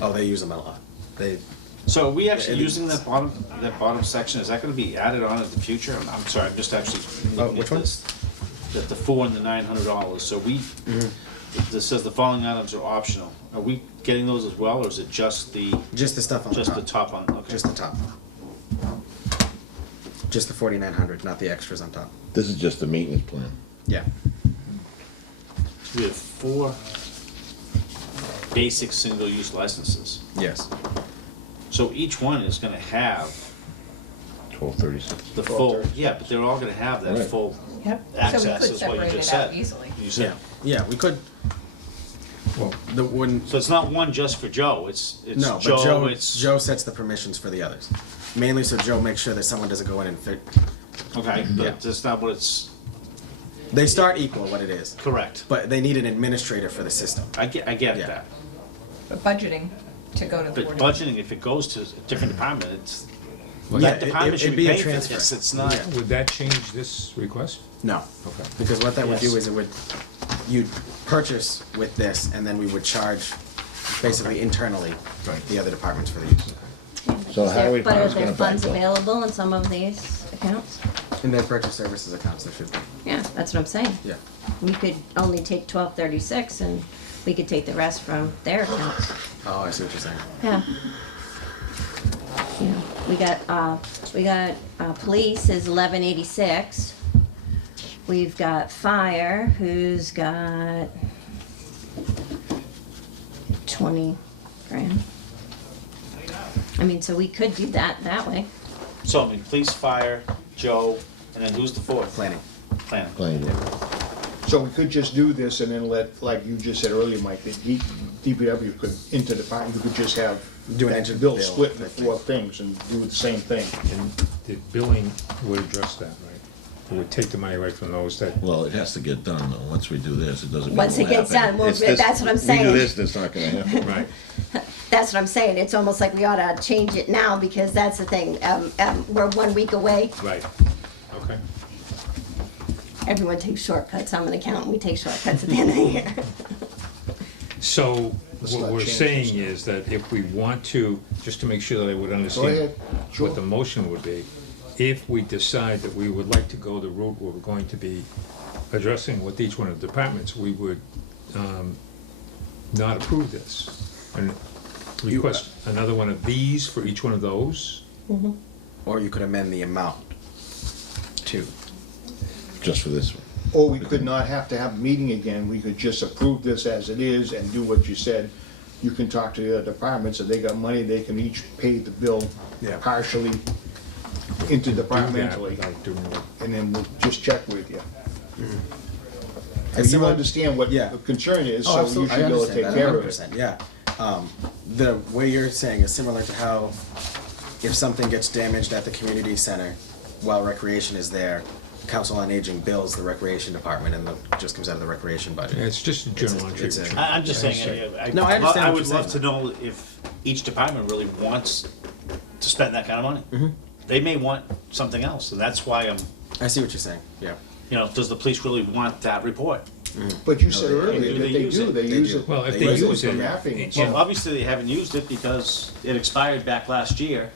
oh, they use them a lot. They so are we actually Yeah, it using that bottom section, is that gonna be added on in the future? I'm sorry, I'm just actually looking which at one? this. That the 4 and the $900, so this says the following items are optional. Are we getting those as well, or is it just the just the stuff on just the the top. top on, okay. Just the top. Just the 4,900, not the extras on top. This is just the maintenance plan. Yeah. We have 4 basic single-use licenses. Yes. So each one is gonna have 1236. the full, yeah, but they're all gonna have that Right. full Yep. access, So we could is what you separate just it out said. easily. You Yeah. said, Yeah, we could. Well, The one. so it's not one just for Joe, it's No, but Joe, it's, Joe sets the permissions for the others. Mainly so Joe makes sure that someone doesn't go in and fit. okay, Yeah. but that's not what it's, They start equal, what it is. correct. But they need an administrator for the system. I get Yeah. that. But budgeting, to go to the But board. budgeting, if it goes to a different department, it's, Yeah, that department should it'd be be a paying for transfer. this, it's not. Would that change this request? No, Okay. because what that would do Yes. is you'd purchase with this, and then we would charge basically internally the other departments for the use. So Is how there- we But are gonna there back funds up? available in some of these accounts? In their purchase services accounts, there should be. Yeah, that's what I'm saying. Yeah. We could only take 1236 and we could take the rest from their accounts. Oh, I see what you're saying. Yeah. You know, we got, police is 1186. We've got fire, who's got 20 grand. I mean, so we could do that way. So, I mean, police, fire, Joe, and then who's the fourth? Planning. Planning. Playing it. So we could just do this and then let, like you just said earlier, Mike, that DPW could, into the department, we could just have Do an that engine bill bill split into type 4 things and do the same thing. And the billing would address that, right? It would take the money right from those that, Well, it has to get done though. Once we do this, it doesn't. Once it gets done, well, It's this- that's what I'm We saying. do this, it's not gonna happen. right, That's what I'm saying. It's almost like we ought to change it now because that's the thing. We're 1 week away. right, okay. Everyone takes shortcuts. I'm an accountant. We take shortcuts at the end of the year. So Let's what not we're change saying this. is that if we want to, just to make sure that I would understand ahead. Sure. what the motion would be, if we decide that we would like to go the route where we're going to be addressing with each one of the departments, we would not approve this. And request another one of these for each one of those. Or you could amend the amount too. Just for this one. Or we could not have to have a meeting again, we could just approve this as it is and do what you said. You can talk to the other departments, if they got money, they can each pay the bill Yeah. partially Do that interdepartmentally, without doing it. and then we'll just check with you. And You similar- understand what Yeah. the concern is, Oh, so you absolutely. should I be able to understand take that care of 100%, it. yeah. The way you're saying is similar to how if something gets damaged at the community center while recreation is there, Council on Aging bills the recreation department and just comes out of the recreation budget. Yeah, it's just a journal It's a- entry. it's a- which I'm just I saying, No, I understand I what would you're love to saying. know if each department really wants to spend that kind of money. Mm-hmm. They may want something else, and that's why I see what you're saying, yeah. does the police really want that report? But you said No, earlier do that they they use do, it? they They use do. it. Well, if They they use it use for it, mapping and you Well, know, obviously, they haven't used it because it expired back last year.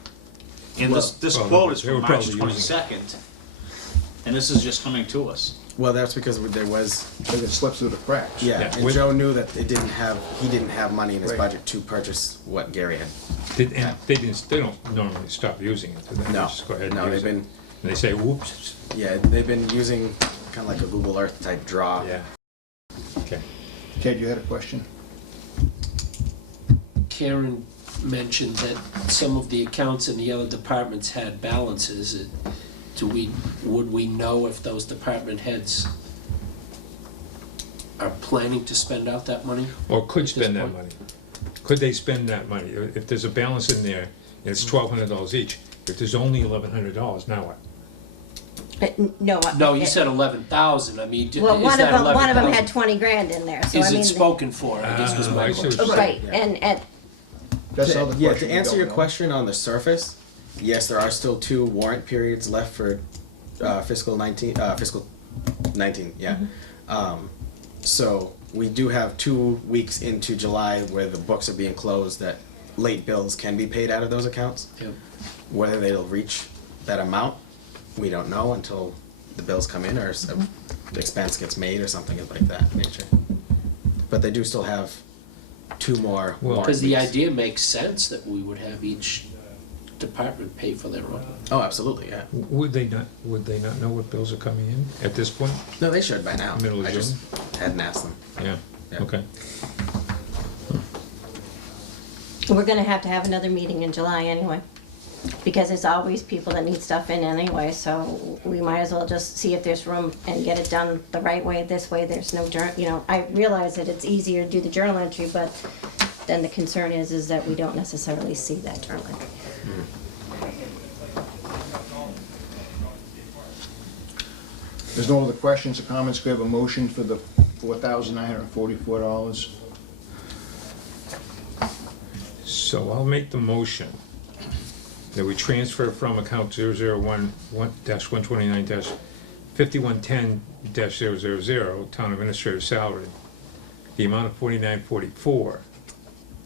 And this Well, quote is they were from March probably using 22nd, and this is just coming to us. Well, that's because there was, But it slips through the cracks. yeah, Yeah, and with- Joe knew that he didn't have money in his Right. budget to purchase what Gary had. and they don't normally stop using it, do they? They No, just go ahead and no, use they've it. been, And they say, whoops, yeah, they've been using kind of like a Google Earth type draw. yeah. Okay. Ted, you had a question? Karen mentioned that some of the accounts in the other departments had balances. Would we know if those department heads are planning to spend out that money? Or could At this spend that point. money. Could they spend that money? If there's a balance in there, and it's $1,200 each, if there's only $1,100, now what? No. No, you said 11,000, I mean, is Well, one that of them 11,000? had 20 grand in there, so I Is mean. it spoken for, I guess was my I see what question. you're saying. Right, and That's all the Yeah, question to we answer don't your know. question on the surface, yes, there are still 2 warrant periods left for fiscal 19, yeah. So we do have 2 weeks into July where the books are being closed that late bills can be paid out of those accounts. Yep. Whether they'll reach that amount, we don't know until the bills come in or the expense gets made or something like that nature. But they do still have 2 more Well, warrant Because the weeks. idea makes sense that we would have each department pay for their own. Oh, absolutely, yeah. Would they not know what bills are coming in at this point? No, they should by now. Middle of I just June? hadn't asked them. Yeah, Yeah. okay. we're gonna have to have another meeting in July anyway. Because there's always people that need stuff in anyway, so we might as well just see if there's room and get it done the right way. This way, there's no I realize that it's easier to do the journal entry, but then the concern is that we don't necessarily see that journal entry. There's no other questions or comments, could we have a motion for the $4,944? So I'll make the motion that we transfer from account 001-129-5110-000, town administrator salary, the amount of $49.44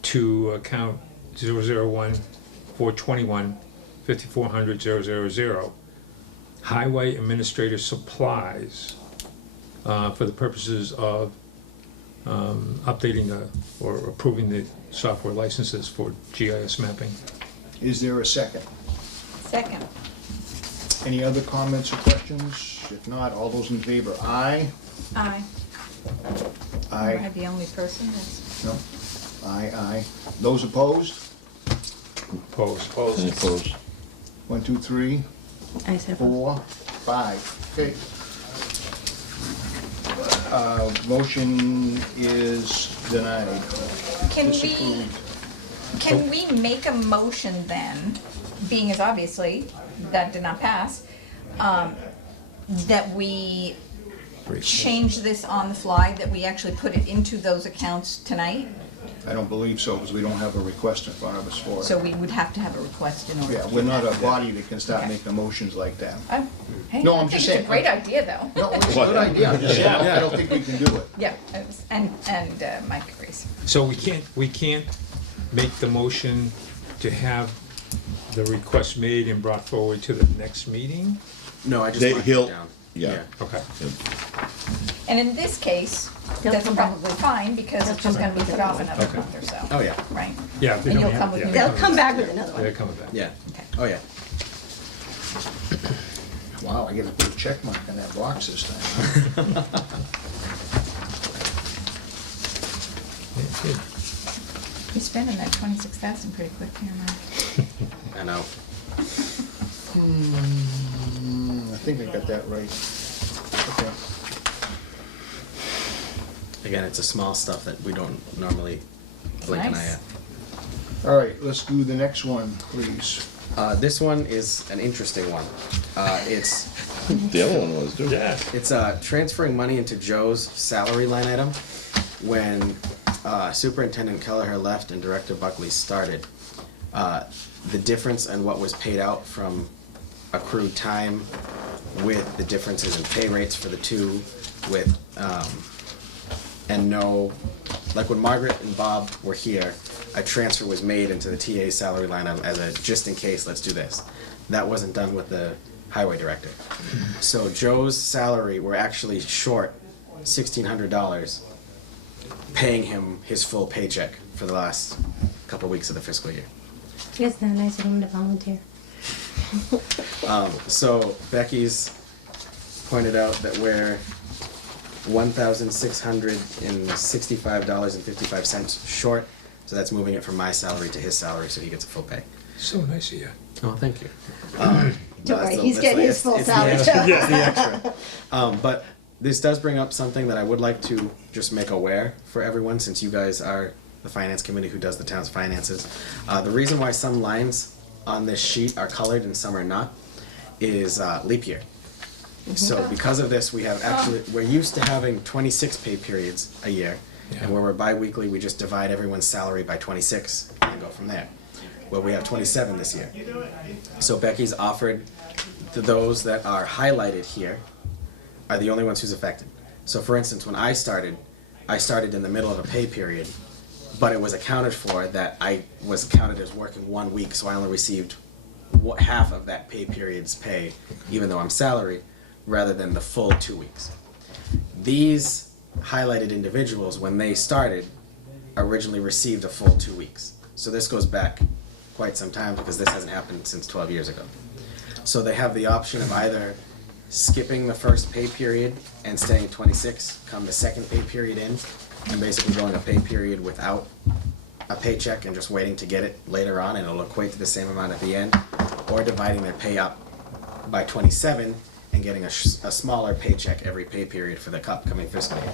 to account 001-421-5400-000, highway administrator supplies, for the purposes of updating or approving the software licenses for GIS mapping. Is there a second? Second. Any other comments or questions? If not, all those in favor, aye? Aye. Am I Aye. the only person that's... No? Aye, aye. Those opposed? Opposed? Any opposed? 1, 2, 3, I said, 4, 5. Okay. Motion is denied. Can we make a motion then, being as obviously that did not pass, that we change this on the fly, that we actually put it into those accounts tonight? I don't believe so, because we don't have a request in front of us for So it. we would have to have a request in order to Yeah, do we're not that. a body that can start Okay. making motions like that. Hey, No, I I'm think just it's saying. a great idea, though. No, it's a good idea, I'm just saying, I don't think we can do it. Yeah, and Mike agrees. So we can't make the motion to have the request made and brought forward to the next meeting? No, I just They- marked he'll- it down. Yeah. Okay. And in this case, They'll that's come back. probably fine, because it's just gonna be put off another Okay. month or so. Oh, yeah, Right? Yeah. they And don't you'll have- come with yeah, me. they'll come back with another one. They're coming back. yeah. Okay. Oh, yeah. Wow, I gotta put a check mark on that box this time. You're spending that 26,000 pretty quick here, Mike. I know. I think I got that right. Okay. Again, it's a small stuff that we don't normally blink an eye Nice. at. All right, let's do the next one, please. This one is an interesting one. It's The other one was, too. Yeah. It's transferring money into Joe's salary line item. When Superintendent Kelleher left and Director Buckley started, the difference in what was paid out from accrued time with the differences in pay rates for the two with, and no, like when Margaret and Bob were here, a transfer was made into the TA salary line item as a, just in case, let's do this. That wasn't done with the highway director. So Joe's salary, we're actually short $1,600 paying him his full paycheck for the last couple weeks of the fiscal year. Isn't that nice of him to volunteer? So Becky's pointed out that we're $1,665.55 short, so that's moving it from my salary to his salary, so he gets a full pay. So nice of you. Oh, thank you. Don't worry, he's getting his full salary. It's the extra. But this does bring up something that I would like to just make aware for everyone, since you guys are the finance committee who does the town's finances. The reason why some lines on this sheet are colored and some are not is leap year. So because of this, we have actually, we're used to having 26 pay periods a year, and where we're bi-weekly, we just divide everyone's salary by 26 and go from there. Well, we have 27 this year. So Becky's offered those that are highlighted here are the only ones who's affected. So for instance, when I started in the middle of a pay period, but it was accounted for that I was counted as working 1 week, so I only received half of that pay period's pay, even though I'm salary, rather than the full 2 weeks. These highlighted individuals, when they started, originally received a full 2 weeks. So this goes back quite some time, because this hasn't happened since 12 years ago. So they have the option of either skipping the first pay period and staying 26, come the second pay period in, and basically going a pay period without a paycheck and just waiting to get it later on, and it'll equate to the same amount at the end, or dividing their pay up by 27 and getting a smaller paycheck every pay period for the upcoming fiscal year.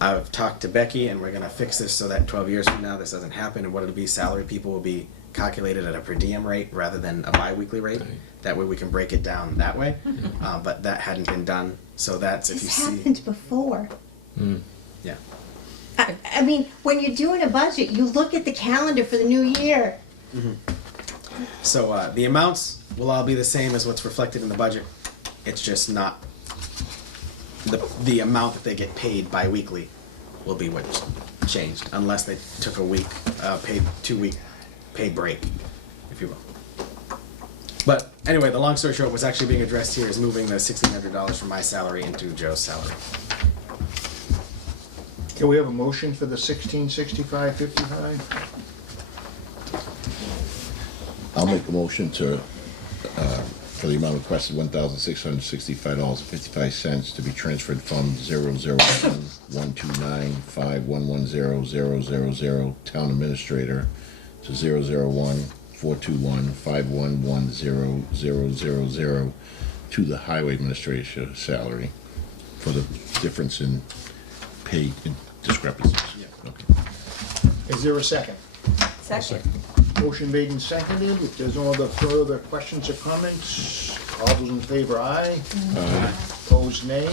I've talked to Becky, and we're gonna fix this so that 12 years from now this doesn't happen, and what it'll be, salary people will be calculated at a per diem rate rather than a bi-weekly rate. Right. That way we can break it down that way, but that hadn't been done, so that's, if you This see. happened before. Yeah. I mean, when you're doing a budget, you look at the calendar for the new year. So the amounts will all be the same as what's reflected in the budget. It's just not the amount that they get paid bi-weekly will be what changed, unless they took a week, paid 2-week paid break, if you will. But anyway, the long story short, what's actually being addressed here is moving the $1,600 from my salary into Joe's salary. Can we have a motion for the 1665.55? I'll make a motion to, for the amount requested, $1,665.55 to be transferred from 001-129-5110-000 Town Administrator to 001-421-511-0000 to the Highway Administrator salary for the difference in pay discrepancies. Yeah. Okay. Is there a second? Second. Motion made and seconded. If there's no other further questions or comments, all those in favor, aye. Opposed, nay.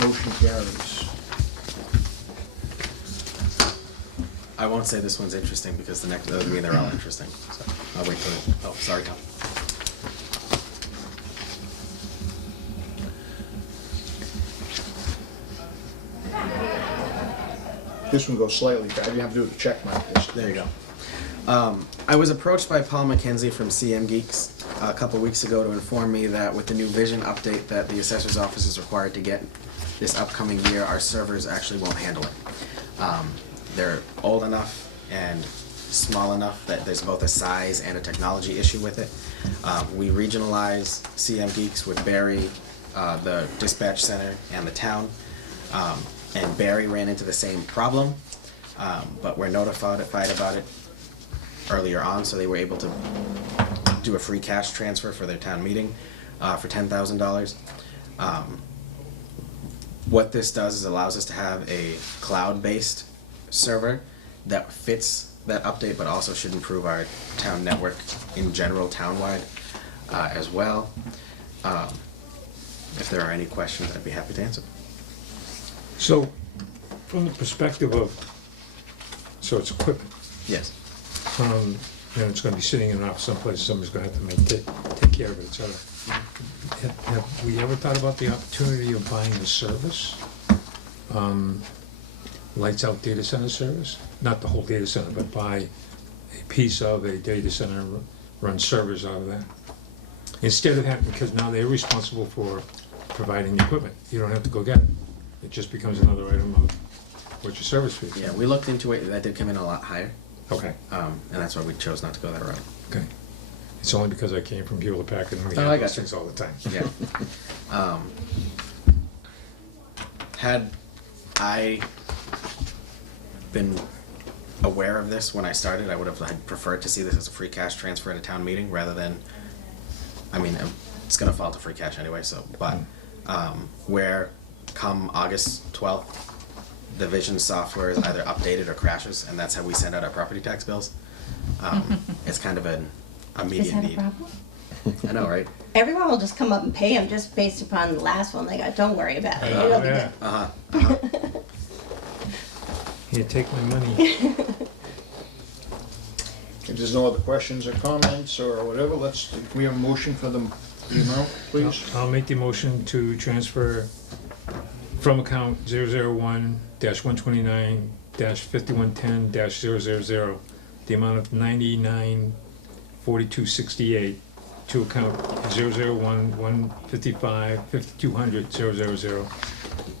Motion carries. I won't say this one's interesting because the next, I mean, they're all interesting. So I'll wait for it. Oh, sorry, Tom. This one goes slightly, I didn't have to do the check mark this. There you go. I was approached by Paul McKenzie from CM Geeks a couple weeks ago to inform me that with the new vision update that the assessor's office is required to get this upcoming year, our servers actually won't handle it. They're old enough and small enough that there's both a size and a technology issue with it. We regionalize CM Geeks with Barry, the dispatch center, and the town. And Barry ran into the same problem, but we're notified about it earlier on, so they were able to do a free cash transfer for their town meeting for $10,000. What this does is allows us to have a cloud-based server that fits that update, but also should improve our town network in general, townwide, as well. If there are any questions, I'd be happy to answer. So, from the perspective of, so it's equipment, Yes. and it's gonna be sitting in an office someplace, somebody's gonna have to take care of it, et cetera. Have we ever thought about the opportunity of buying the service? Lights out data center service? Not the whole data center, but buy a piece of a data center, run servers out of that. Instead of having, because now they're responsible for providing the equipment, you don't have to go get it. It just becomes another item of what's your service fee. Yeah, we looked into it. That did come in a lot higher, Okay, and that's why we chose not to go that route. okay. It's only because I came from Hewlett Packard and we Oh, I have got those you. things all the time. Yeah. Had I been aware of this when I started, I would have preferred to see this as a free cash transfer at a town meeting rather than, I mean, it's gonna fall to free cash anyway, so, but, where come August 12th, the Vision software is either updated or crashes, and that's how we send out our property tax bills. It's kind of an Is immediate that a need. problem? I know, right? Everyone will just come up and pay them just based upon the last one they got. Don't worry about it. It'll be Yeah, good. here, take my money. If there's no other questions or comments or whatever, can we have a motion for the amount, please? I'll make the motion to transfer from account 001-129-5110-000, the amount of $99,4268 to account 001-155-5200-000,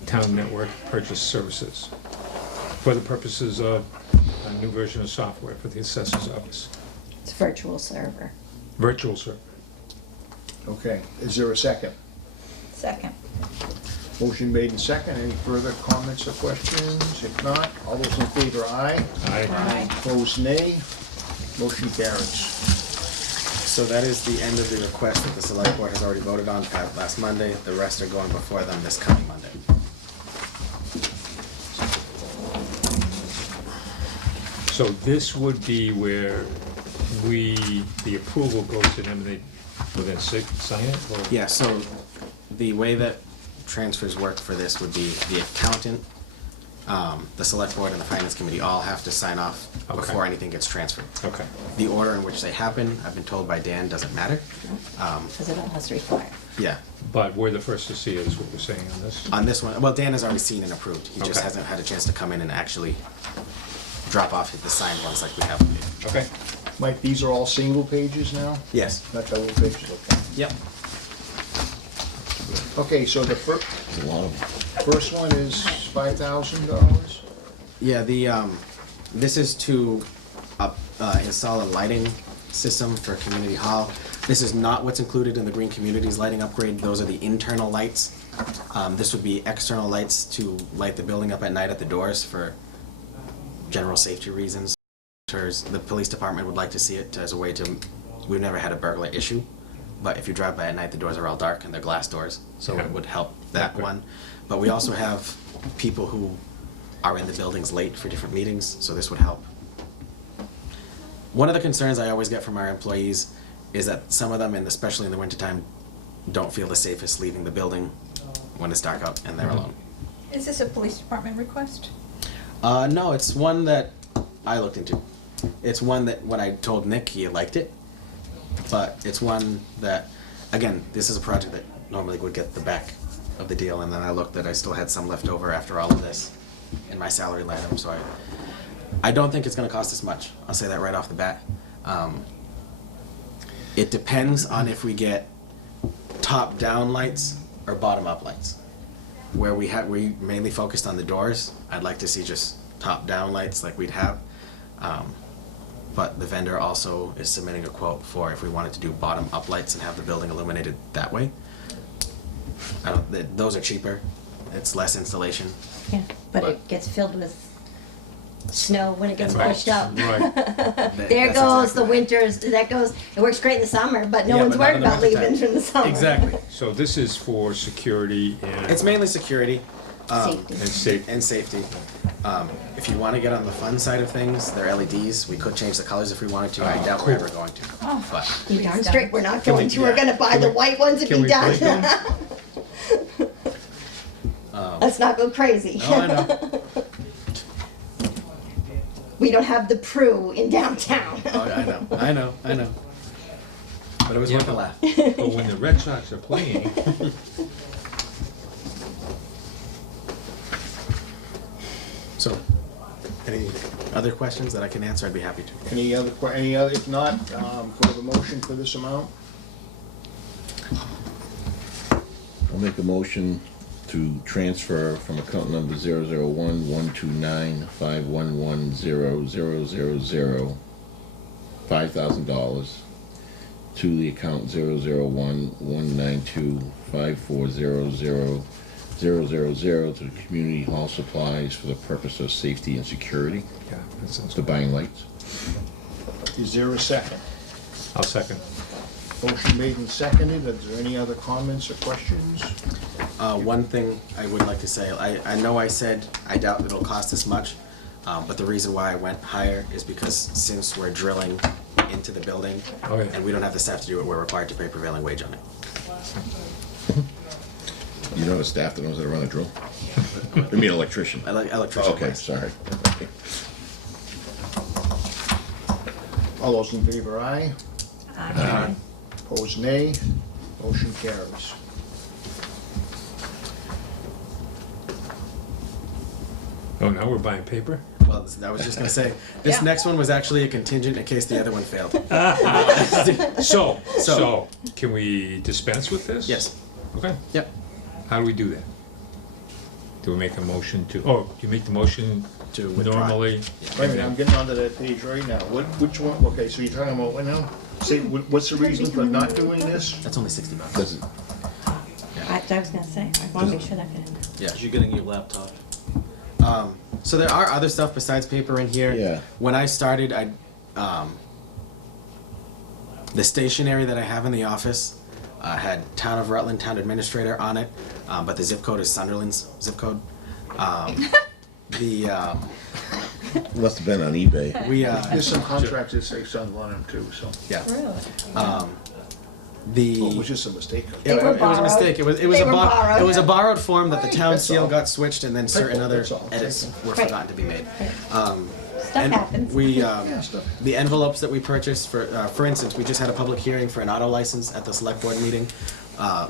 town network purchase services, for the purposes of a new version of software for the assessor's office. It's a virtual server. Virtual server. Okay, is there a second? Second. Motion made and second. Any further comments or questions? If not, all those in favor, aye. Aye. Aye. Opposed, nay. Motion carries. So that is the end of the request that the select board has already voted on last Monday. The rest are going before them this coming Monday. So this would be where the approval goes to them and they will then sign it? Or- Yeah, so the way that transfers work for this would be the accountant, the select board and the finance committee all have to sign off Okay. before anything gets transferred. Okay. The order in which they happen, I've been told by Dan, doesn't matter. Because it all has to be fired. Yeah, But we're the first to see it, is what we're saying on this? on this one, well, Dan has already seen and approved. He just Okay. hasn't had a chance to come in and actually drop off the signed ones like we have. Okay. Mike, these are all single pages now, Yes. not double pages, okay? Yep. Okay, so the There's a lot of them. first one is $5,000? Yeah, this is to install a lighting system for community hall. This is not what's included in the Green Communities lighting upgrade. Those are the internal lights. This would be external lights to light the building up at night at the doors for general safety reasons. The police department would like to see it as a way to, we've never had a burglar issue, but if you drive by at night, the doors are all dark and they're glass doors, so Yeah. it would help that Okay. one. But we also have people who are in the buildings late for different meetings, so this would help. One of the concerns I always get from our employees is that some of them, and especially in the wintertime, don't feel the safest leaving the building when it's dark out and they're alone. Is this a police department request? No, it's one that I looked into. It's one that when I told Nick, he liked it, but it's one that, again, this is a project that normally would get the back of the deal, and then I looked that I still had some left over after all of this in my salary line item, so I don't think it's gonna cost us much. I'll say that right off the bat. It depends on if we get top-down lights or bottom-up lights. Where we mainly focused on the doors, I'd like to see just top-down lights like we'd have. But the vendor also is submitting a quote for if we wanted to do bottom-up lights and have the building illuminated that way. Those are cheaper, it's less installation. Yeah, but it gets filled with snow when it gets Right. pushed up. Right. There That's goes exactly the right. winters, that goes, it works great in the summer, but no Yeah, one's but not worried in the about leaving wintertime. from the summer. Exactly. So this is for security and. It's mainly security. Safety. And safety. And safety. If you want to get on the fun side of things, they're LEDs. We could change the colors if we wanted to. I doubt we're ever going to. But You darn Please straight, don't. we're not Can we- going to, we're yeah. gonna buy the white ones and Can be we done. break them? Let's not go crazy. oh, I know. We don't have the Pru in downtown. Oh, I know. But it was Yeah, worth a laugh. But when the Red Sox are playing, So, any other questions that I can answer, I'd be happy to. Any other, if not, could I have a motion for this amount? I'll make a motion to transfer from account number 001-129-511-0000, $5,000 to the account 001-192-5400000 to the community hall supplies for the purpose of safety and security, yeah, that sounds to good. buying lights. Is there a second? I'll second. Motion made and seconded. Is there any other comments or questions? One thing I would like to say, I know I said I doubt it'll cost this much, but the reason why I went higher is because since we're drilling into the building, Oh, yeah. and we don't have the staff to do it, we're required to pay prevailing wage on it. You don't have a staff that knows how to run a drill? I mean, electrician. Electrician. Okay, wise. sorry. All those in favor, aye. Aye. Opposed, nay. Motion carries. Oh, now we're buying paper? Well, I was just gonna say, this Yeah. next one was actually a contingent in case the other one failed. So, can we dispense with this? Yes. Okay. Yep. How do we do that? Do we make a motion to, do you make the motion To withdraw. normally? Wait a minute, I'm getting onto that page right now. Which one, okay, so you're talking about what now? Say, what's the reason for not doing this? That's only $60. Does it, I was gonna say, I wanna make sure that can. Yeah. You're getting your laptop. So there are other stuff besides paper in here. Yeah. When I started, the stationery that I have in the office had Town of Rutland, Town Administrator on it, but the zip code is Sunderland's zip code. must have been on eBay. We There's some contracts that say Sunderland too, so. yeah. Really? The Well, it was just a mistake. They it were was a borrowed. mistake. It was They were borrowed. it was a borrowed form that the Right, town that's seal all. got switched, and then certain other That's all. edits were Right. forgotten to be made. Stuff And happens. we Stuff. the envelopes that we purchased for instance, we just had a public hearing for an auto license at the select board meeting.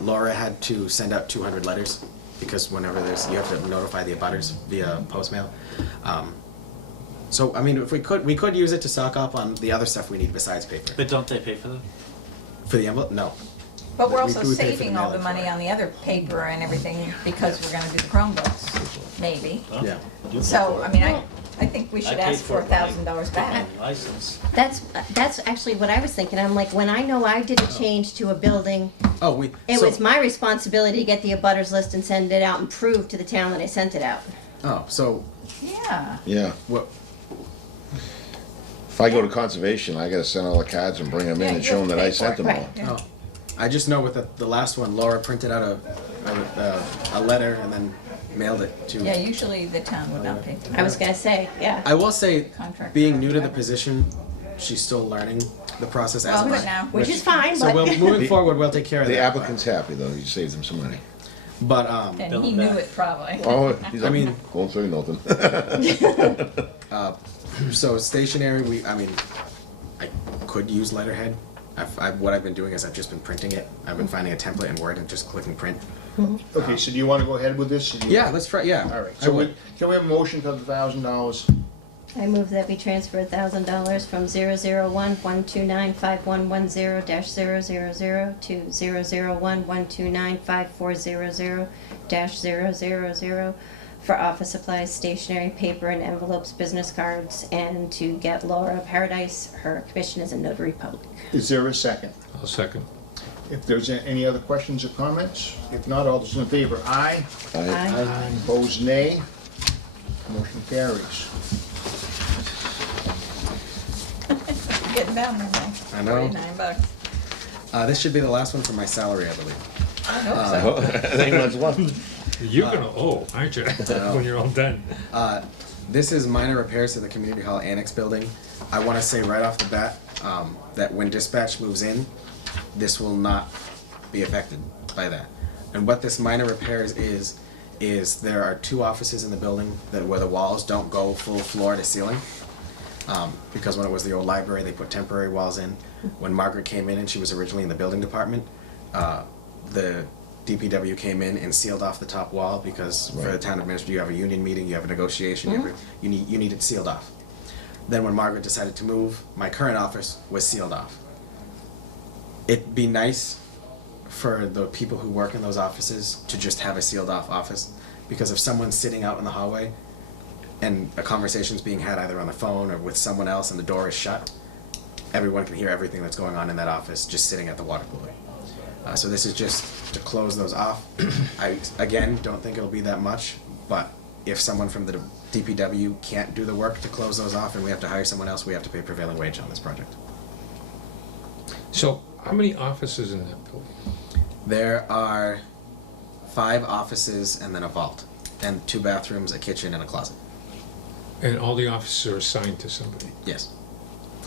Laura had to send out 200 letters because whenever you have to notify the abutters via postmail. So I mean, if we could use it to stock up on the other stuff we need besides paper. But don't they pay for them? For the envelope, no. But we're We also pay for the saving all the mailing money for it. on the other paper and everything because we're gonna do the Chromebooks, maybe. Huh? Yeah. You pay So, for I it. mean, I think we I should paid ask for for it when I $1,000 took back. my license. That's actually what I was thinking. I'm like, when I know I did a change to a building, Oh, it was my responsibility to get the abutters list and send it out and prove to the town that I sent it out. Oh, so Yeah. Yeah. what? If I go to conservation, I gotta send all the cards and bring them in Yeah, and show them you that I have to pay sent for them it. all. Right. Oh, I just know with the last one, Laura printed out a letter and then mailed it to. Yeah, usually the town would not pay for I was gonna say, yeah. I will say, Contract being new to the driver. position, she's still learning the process as Well, of but right. now, Which is fine, So but we'll, moving forward, we'll take care of The that. applicant's happy though, you saved them some money. But and Bill he it knew back. it probably. Oh, he's I like, mean- won't say nothing. so stationery, I could use letterhead. What I've been doing is I've just been printing it. I've been finding a template in Word and just clicking print. Okay, so do you wanna go ahead with this? Or do you- Yeah, let's try. Yeah. All right, I so would. can we have a motion for the $1,000? I move that we transfer $1,000 from 001-129-5110-000 to 001-129-5400-000 for office supplies, stationery, paper, and envelopes, business cards, and to get Laura Paradise her commission as a notary public. Is there a second? I'll second. If there's any other questions or comments, if not, all those in favor, aye. Aye. Opposed, nay. Motion carries. Getting down there now. I know. $49. This should be the last one for my salary, I believe. I hope so. Ain't much left. You're gonna owe, aren't you, when you're all done? This is minor repairs to the community hall annex building. I want to say right off the bat that when dispatch moves in, this will not be affected by that. And what this minor repairs is there are 2 offices in the building where the walls don't go full floor to ceiling. Because when it was the old library, they put temporary walls in. When Margaret came in and she was originally in the building department, the DPW came in and sealed off the top wall because for the town administrator, you have a union meeting, you have a negotiation, you need it sealed off. Then when Margaret decided to move, my current office was sealed off. It'd be nice for the people who work in those offices to just have a sealed off office, because if someone's sitting out in the hallway and a conversation's being had either on the phone or with someone else and the door is shut, everyone can hear everything that's going on in that office just sitting at the water cooler. So this is just to close those off. I, again, don't think it'll be that much, but if someone from the DPW can't do the work to close those off and we have to hire someone else, we have to pay prevailing wage on this project. So, how many offices in that building? There are 5 offices and then a vault, and 2 bathrooms, a kitchen, and a closet. And all the offices are assigned to somebody? Yes.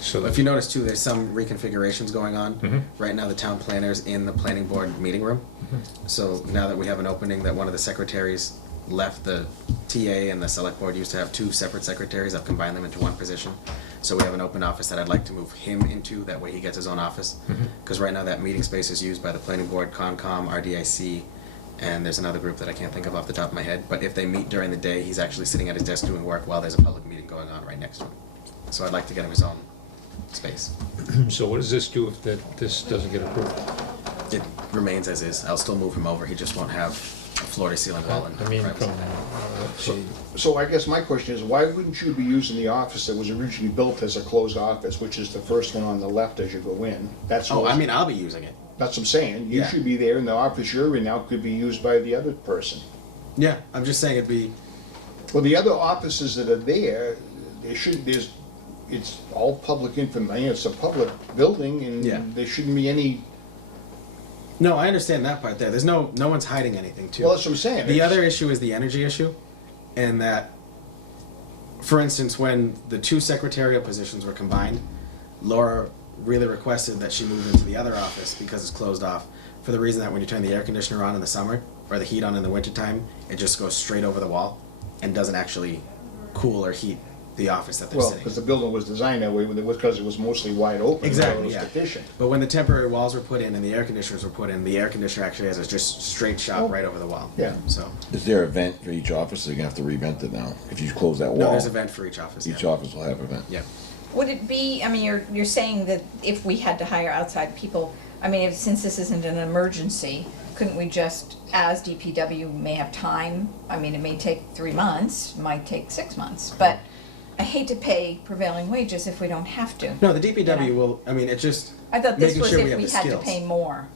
So If you notice too, there's some reconfigurations going on. Mhm. Right now, the town planner's in the planning board meeting room. So now that we have an opening, that one of the secretaries left, the TA and the select board used to have 2 separate secretaries. I've combined them into one position. So we have an open office that I'd like to move him into, that way he gets his own office. Because right now that meeting space is used by the planning board, Concom, RDIC, and there's another group that I can't think of off the top of my head. But if they meet during the day, he's actually sitting at his desk doing work while there's a public meeting going on right next to him. So I'd like to get him his own space. So what does this do if this doesn't get approved? It remains as is. I'll still move him over. He just won't have a floor-to-ceiling wall and I mean, privacy. from, So I guess my question is, why wouldn't you be using the office that was originally built as a closed office, which is the first one on the left as you go in? That's Oh, what I mean, I'll be using it. that's what I'm saying. You Yeah. should be there, and the office you're in now could be used by the other person. Yeah, I'm just saying it'd be. Well, the other offices that are there, it's all public information. It's a public building, Yeah. and there shouldn't be any. No, I understand that part there. There's no one's hiding anything too. Well, that's what I'm saying. The It's- other issue is the energy issue, and that, for instance, when the 2 secretarial positions were combined, Laura really requested that she move into the other office because it's closed off, for the reason that when you turn the air conditioner on in the summer, or the heat on in the wintertime, it just goes straight over the wall and doesn't actually cool or heat the office that they're Well, sitting because in. the building was designed that way, because it was mostly wide open. So Exactly, it was yeah. deficient. But when the temporary walls were put in and the air conditioners were put in, the air conditioner actually has a just straight shot right over the wall. Yeah. So, Is there a vent for each office? They're gonna have to revent it now. If you close that no, wall, there's a vent for each office. each Yeah. office will have a vent. Yeah. Would it be, I mean, you're saying that if we had to hire outside people, I mean, since this isn't an emergency, couldn't we just, as DPW may have time, I mean, it may take 3 months, might take 6 months, but I hate to pay prevailing wages if we don't have to. No, the DPW Yeah. will, I mean, it just, I thought this making was sure if we have we the had to skills. pay more,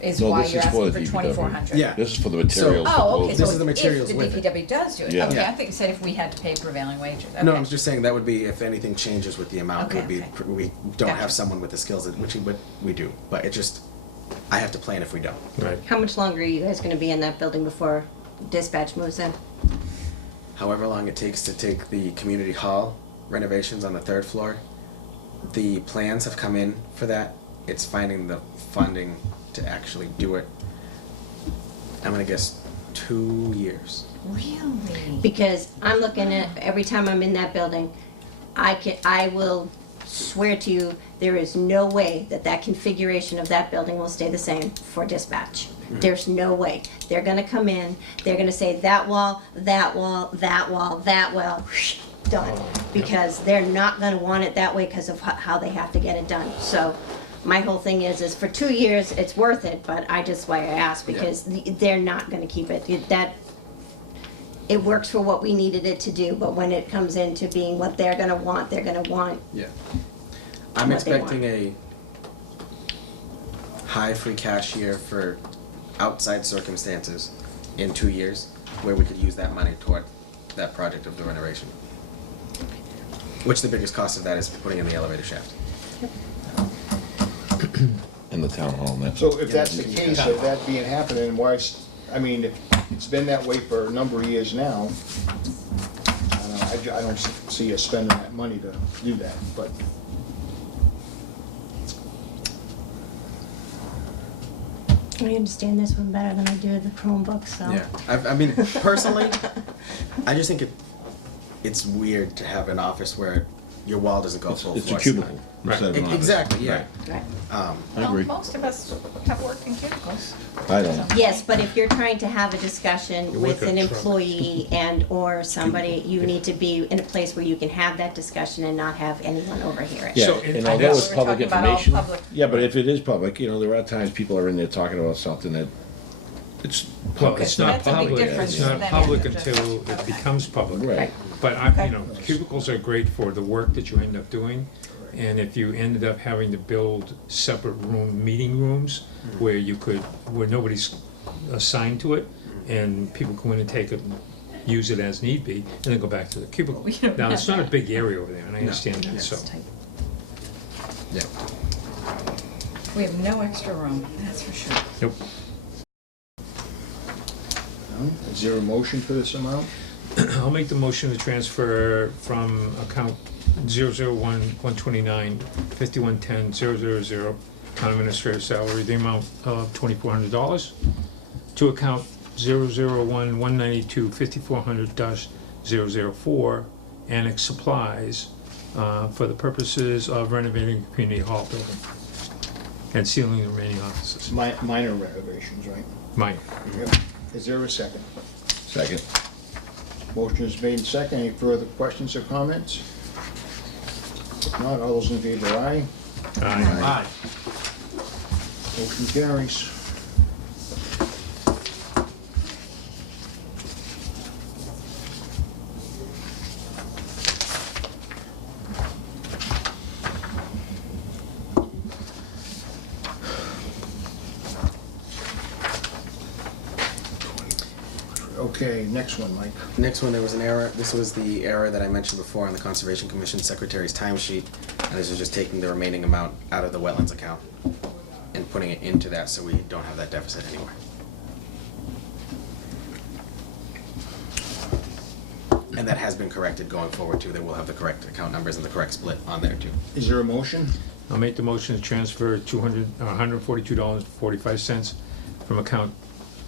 is No, why this you're is for asking the for DPW. 2,400. Yeah. This is for the materials. Oh, okay, proposed. so This is the materials if the with it. DPW does do it, Yeah. okay, Yeah. I think you said if we had to pay prevailing wages, okay. no, I'm just saying that would be if anything changes with the amount, it would be, Okay, we don't Gotcha. have someone with the skills, which we do, but it just, I have to plan if we don't. Right. How much longer are you guys gonna be in that building before dispatch moves in? However long it takes to take the community hall renovations on the 3rd floor, the plans have come in for that. It's finding the funding to actually do it. I'm gonna guess 2 years. Really? Because I'm looking at, every time I'm in that building, I will swear to you, there is no way that that configuration of that building will stay the same for dispatch. There's no way. They're gonna come in, they're gonna say that wall, that wall, that wall, that wall, done. Because they're not gonna want it that way because of how they have to get it done. So my whole thing is for 2 years, it's worth it, but I just, why I asked, because they're not gonna keep it. It works for what we needed it to do, but when it comes into being what they're gonna want, Yeah. I'm What they expecting a high free cash year for outside circumstances in 2 years, where we could use that money toward that project of the renovation. Which the biggest cost of that is putting in the elevator shaft. In the town hall, and that's. So if that's the case, of that being happening, I mean, if it's been that way for a number of years now, I don't know, I don't see us spending that money to do that, but. I understand this one better than I do the Chromebook, so. Yeah, I mean, personally, I just think it's weird to have an office where your wall doesn't go full It's a floor cubicle ceiling. instead of an office. Exactly, yeah. Right. I Well, agree. most of us have worked in cubicles. I don't. Yes, but if you're trying to have a discussion You with work an at a truck. employee and/or somebody, you need to be in a place where you can have that discussion and not have anyone overhear it. Yeah, So, and I although guess- it's We're public talking about all information, public. yeah, but if it is public, there are times people are in there talking about something that it's Well, public. it's not That's a big public, difference it's not than public just- until it okay. becomes public. Right. But Okay. cubicles are great for the work that you end up doing. And if you ended up having to build separate meeting rooms where nobody's assigned to it, and people go in and take it and use it as need be, and then go back to the cubicle. We don't Now, it's have not a that. big area over there, and I understand that, so. Yeah. We have no extra room, that's for sure. Nope. Is there a motion for this amount? I'll make the motion to transfer from account 001-129-5110-000, town administrator salary, the amount of $2,400, to account 001-192-5400-004, annex supplies, for the purposes of renovating the community hall building and sealing the remaining offices. Minor renovations, right? Mine. Yep. Is there a second? Second. Motion is made second. Any further questions or comments? If not, all those in favor, aye. Aye. Motion carries. Okay, next one, Mike. Next one, there was an error. This was the error that I mentioned before on the Conservation Commission Secretary's timesheet. And this is just taking the remaining amount out of the wetlands account and putting it into that so we don't have that deficit anymore. And that has been corrected going forward too. They will have the correct account numbers and the correct split on there too. Is there a motion? I'll make the motion to transfer $142.45 from account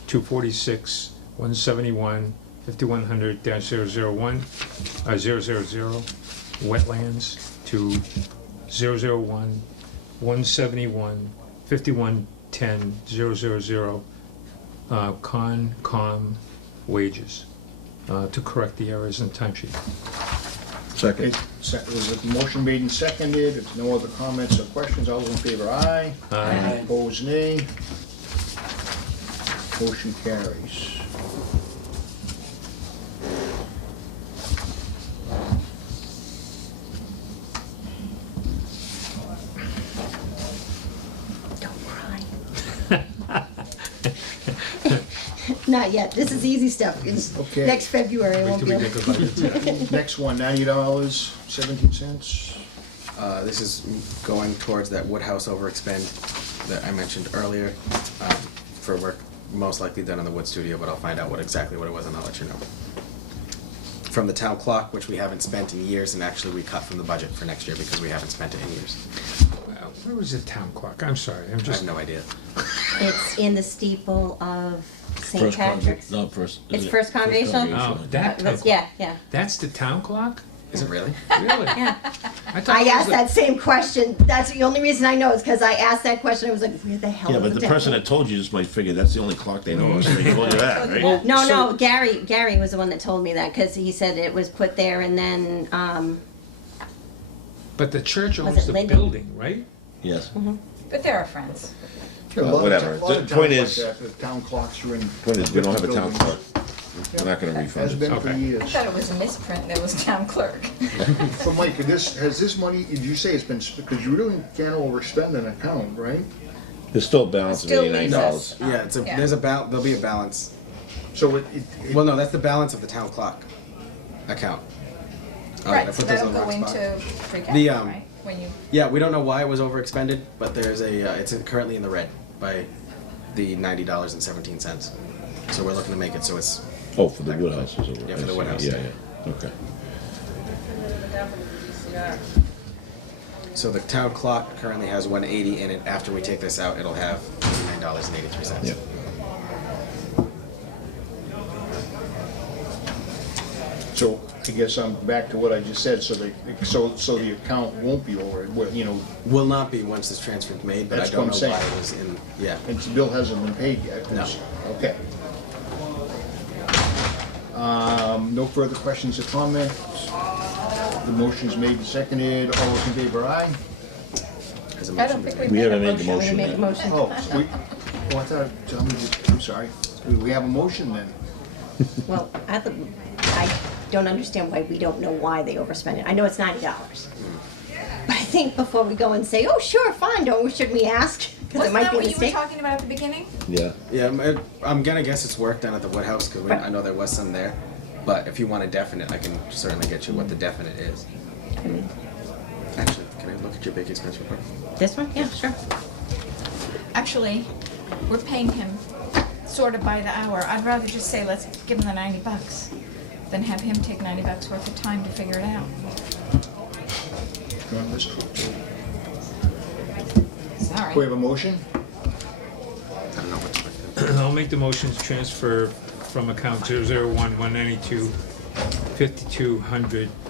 246-171-5100-001, 000, wetlands, to 001-171-5110-000, Concom wages, to correct the errors in the timesheet. Second. Was it motion made and seconded? If no other comments or questions, all those in favor, aye. Aye. Opposed, nay. Motion carries. Don't cry. Not yet. This is easy stuff. It's Okay. next February. I Wait won't till be we able get the budget. Next one, $90.17. This is going towards that Woodhouse overexpend that I mentioned earlier, for work most likely done in the wood studio, but I'll find out exactly what it was and I'll let you know. From the town clock, which we haven't spent in years, and actually we cut from the budget for next year because we haven't spent it in years. Wow, where was the town clock? I'm sorry, I'm I just, have no idea. It's in the steeple of St. Patrick's. No, first. It's First Congregational? oh, that town clock. Yeah. That's the town clock? Is it really? Really? Yeah. thought I it was asked the- that same question. That's the only reason I know is because I asked that question. I was like, where the hell Yeah, is but the person that told you just might figure that's the only clock they know. So he told you that, right? No, So- no, Gary was the one that told me that because he said it was put there and then, But the church Was owns it the Linden? building, right? Yes. But they're our friends. A lot of whatever. a lot of The point towns is- like that, the town clocks are in. Point is, we don't have a town buildings. clock. We're not gonna refund Has it. been for Okay. I years. thought it was a misprint, that was town clerk. So Mike, has this money, did you say it's been, because you really can't overspend an account, right? There's still a balance of Still $89. leaves us. Yeah, Yeah. there's there'll be a balance. So Well, no, that's the balance of the town clock account. Oh, I Right, so put those that'll in the go wrong spot. into free cash, The, right? When you, Yeah, we don't know why it was overexpended, but there's it's currently in the red by the $90.17. So we're looking to make it so it's, Oh, for the Woodhouse is over. Yeah, for I the see. Woodhouse, Yeah, yeah. yeah, okay. so the town clock currently has 180 in it. After we take this out, it'll have $89.83. Yeah. So I guess I'm back to what I just said, so the account won't be over, Will not be once this transfer's made, but I That's don't what know I'm why saying. it was in, yeah. and the bill hasn't been paid yet. No. Okay. No further questions or comments? The motion's made and seconded, all those in favor, aye? Has a I don't motion think been we We made a haven't made the motion. we motion. make a motion. Oh, I thought, I'm sorry. We have a motion then. Well, I don't understand why we don't know why they overspent it. I know it's $90. But I think before we go and say, oh, sure, fine, shouldn't we ask? Because it Wasn't might that be a what you were mistake. talking about at the beginning? Yeah. Yeah, I'm gonna guess it's work done at the Woodhouse, because Right. I know there was some there. But if you want a definite, I can certainly get you what the definite is. Actually, can I look at your big expense report? This one? Yeah, sure. Actually, we're paying him sort of by the hour. I'd rather just say, let's give him the $90 than have him take $90 worth of time to figure it out. You want this? Sorry. We have a motion? I don't know what's worth. I'll make the motion to transfer from account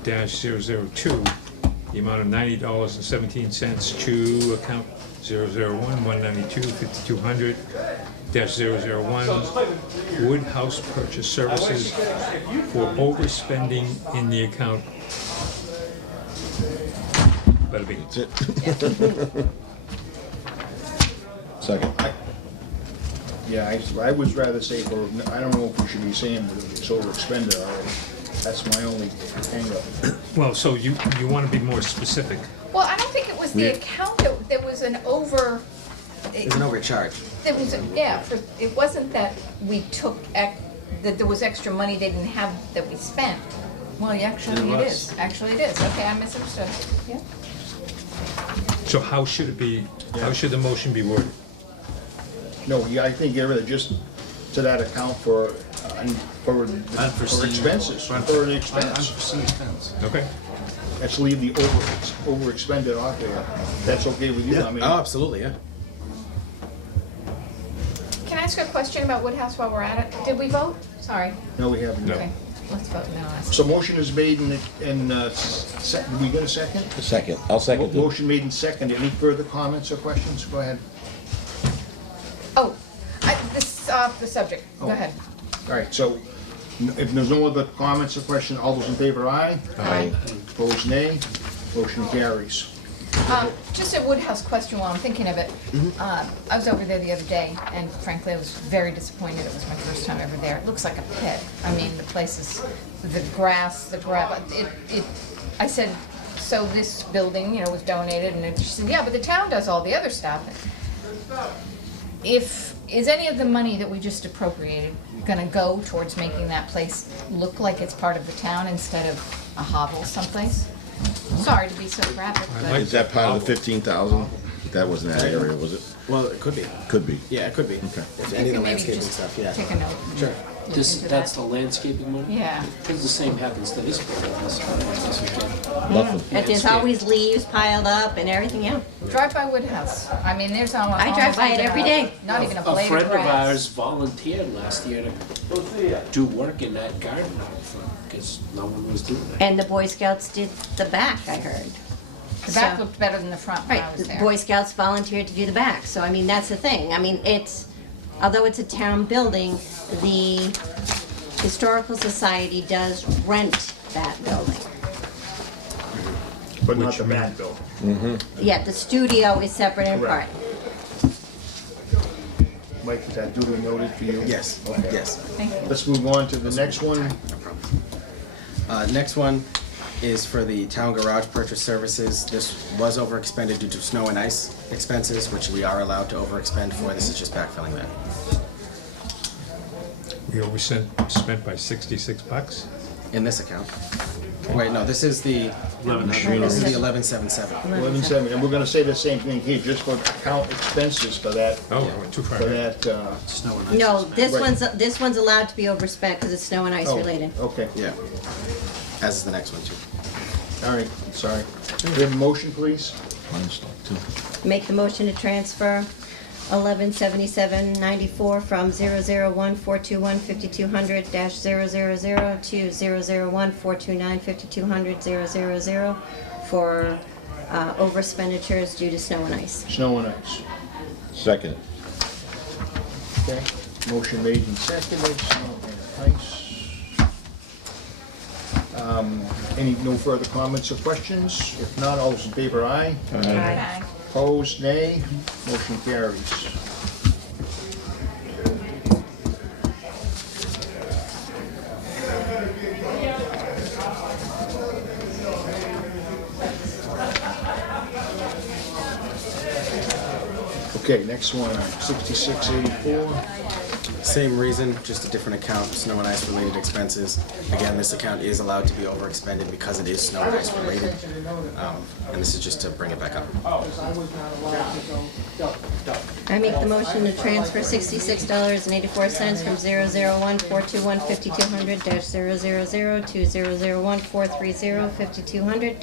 001-192-5200-002, the amount of $90.17 to account 001-192-5200-001, Woodhouse Purchase Services for overspending in the account. Bada bing. That's it. Second. Yeah, I would rather say, I don't know if we should be saying that it's overexpended already. That's my only hang-up. Well, so you want to be more specific. Well, I don't think it was the account that there was an over. It's an overcharge. There was, it wasn't that we took, that there was extra money they didn't have that we spent. Well, yeah, actually There it was. is. Actually it is. Okay, I misunderstood. Yeah. So how should it be, how should the motion be worded? No, yeah, I think get rid of just to that account for Unforeseen- expenses, for the expense. Unforeseen expense. Okay? let's leave the overexpended off there. That's okay with you? I mean, Oh, absolutely, yeah. Can I ask a question about Woodhouse while we're at it? Did we vote? Sorry. no, we haven't. No. Okay, let's vote now. So motion is made did we get a second? A second, I'll second it. Motion made and second. Any further comments or questions? Go ahead. Oh, the subject, go Oh. ahead. All right, so if there's no other comments or questions, all those in favor, aye? Aye. Opposed, nay. Motion carries. Just a Woodhouse question while I'm thinking of it. I was over there the other day, and frankly, I was very disappointed. It was my first time ever there. It looks like a pit. I mean, the place is, the grass, the gravel, I said, so this building, you know, was donated, and she said, yeah, but the town does all the other stuff. Is any of the money that we just appropriated gonna go towards making that place look like it's part of the town instead of a hovel someplace? Sorry to be so graphic, but. Is that part of the 15,000? That was in that area, was it? Well, it could be. Could be. Yeah, it could be. Okay. If You any of the can maybe landscaping just stuff, yeah. Take a note. Sure. Look This, into that's that. the landscaping money? Yeah. Because the same happens to this building, this weekend. Nothing. And there's always leaves piled up and everything else. Drive by Woodhouse. I mean, there's all. I drive by it every day. Not even a A blade of friend of grass. ours volunteered last year to do work in that garden out front, because no one was doing it. And the Boy Scouts did the back, I heard. The back So- looked better than the front when I Right, was the there. Boy Scouts volunteered to do the back, so I mean, that's the thing. I mean, although it's a town building, the Historical Society does rent that building. But not the main building. Yeah, the studio is separate and apart. Correct. Mike, is that duly noted for you? Yes, Okay. yes. Thank you. Let's move on to the next one. No problem. Next one is for the town garage purchase services. This was overexpended due to snow and ice expenses, which we are allowed to overexpend for. This is just backfilling that. We always spent by $66. In this account. Wait, no, this is the 1177. 11/7, and we're gonna say the same thing here, just for account expenses for that, Oh, I went too far. for ahead. that, Snow and ice. No, Right. this one's allowed to be overspent because it's snow and ice oh, related. okay, Yeah. As is the next one too. all right, sorry. We have a motion, please? Mine's stuck too. Make the motion to transfer 117794 from 001-421-5200 -000 to 001-429-5200 for over expenditures due to snow and ice. Snow and ice. Second. Okay, motion made and seconded, snow and ice. No further comments or questions? If not, all those in favor, aye. Aye. Opposed, nay. Motion carries. Okay, next one, 6684. Same reason, just a different account, snow and ice related expenses. Again, this account is allowed to be overexpended because it is snow and ice related. And this is just to bring it back up. I make the motion to transfer $66.84 from 001-421-5200 -000 to 001-430-5200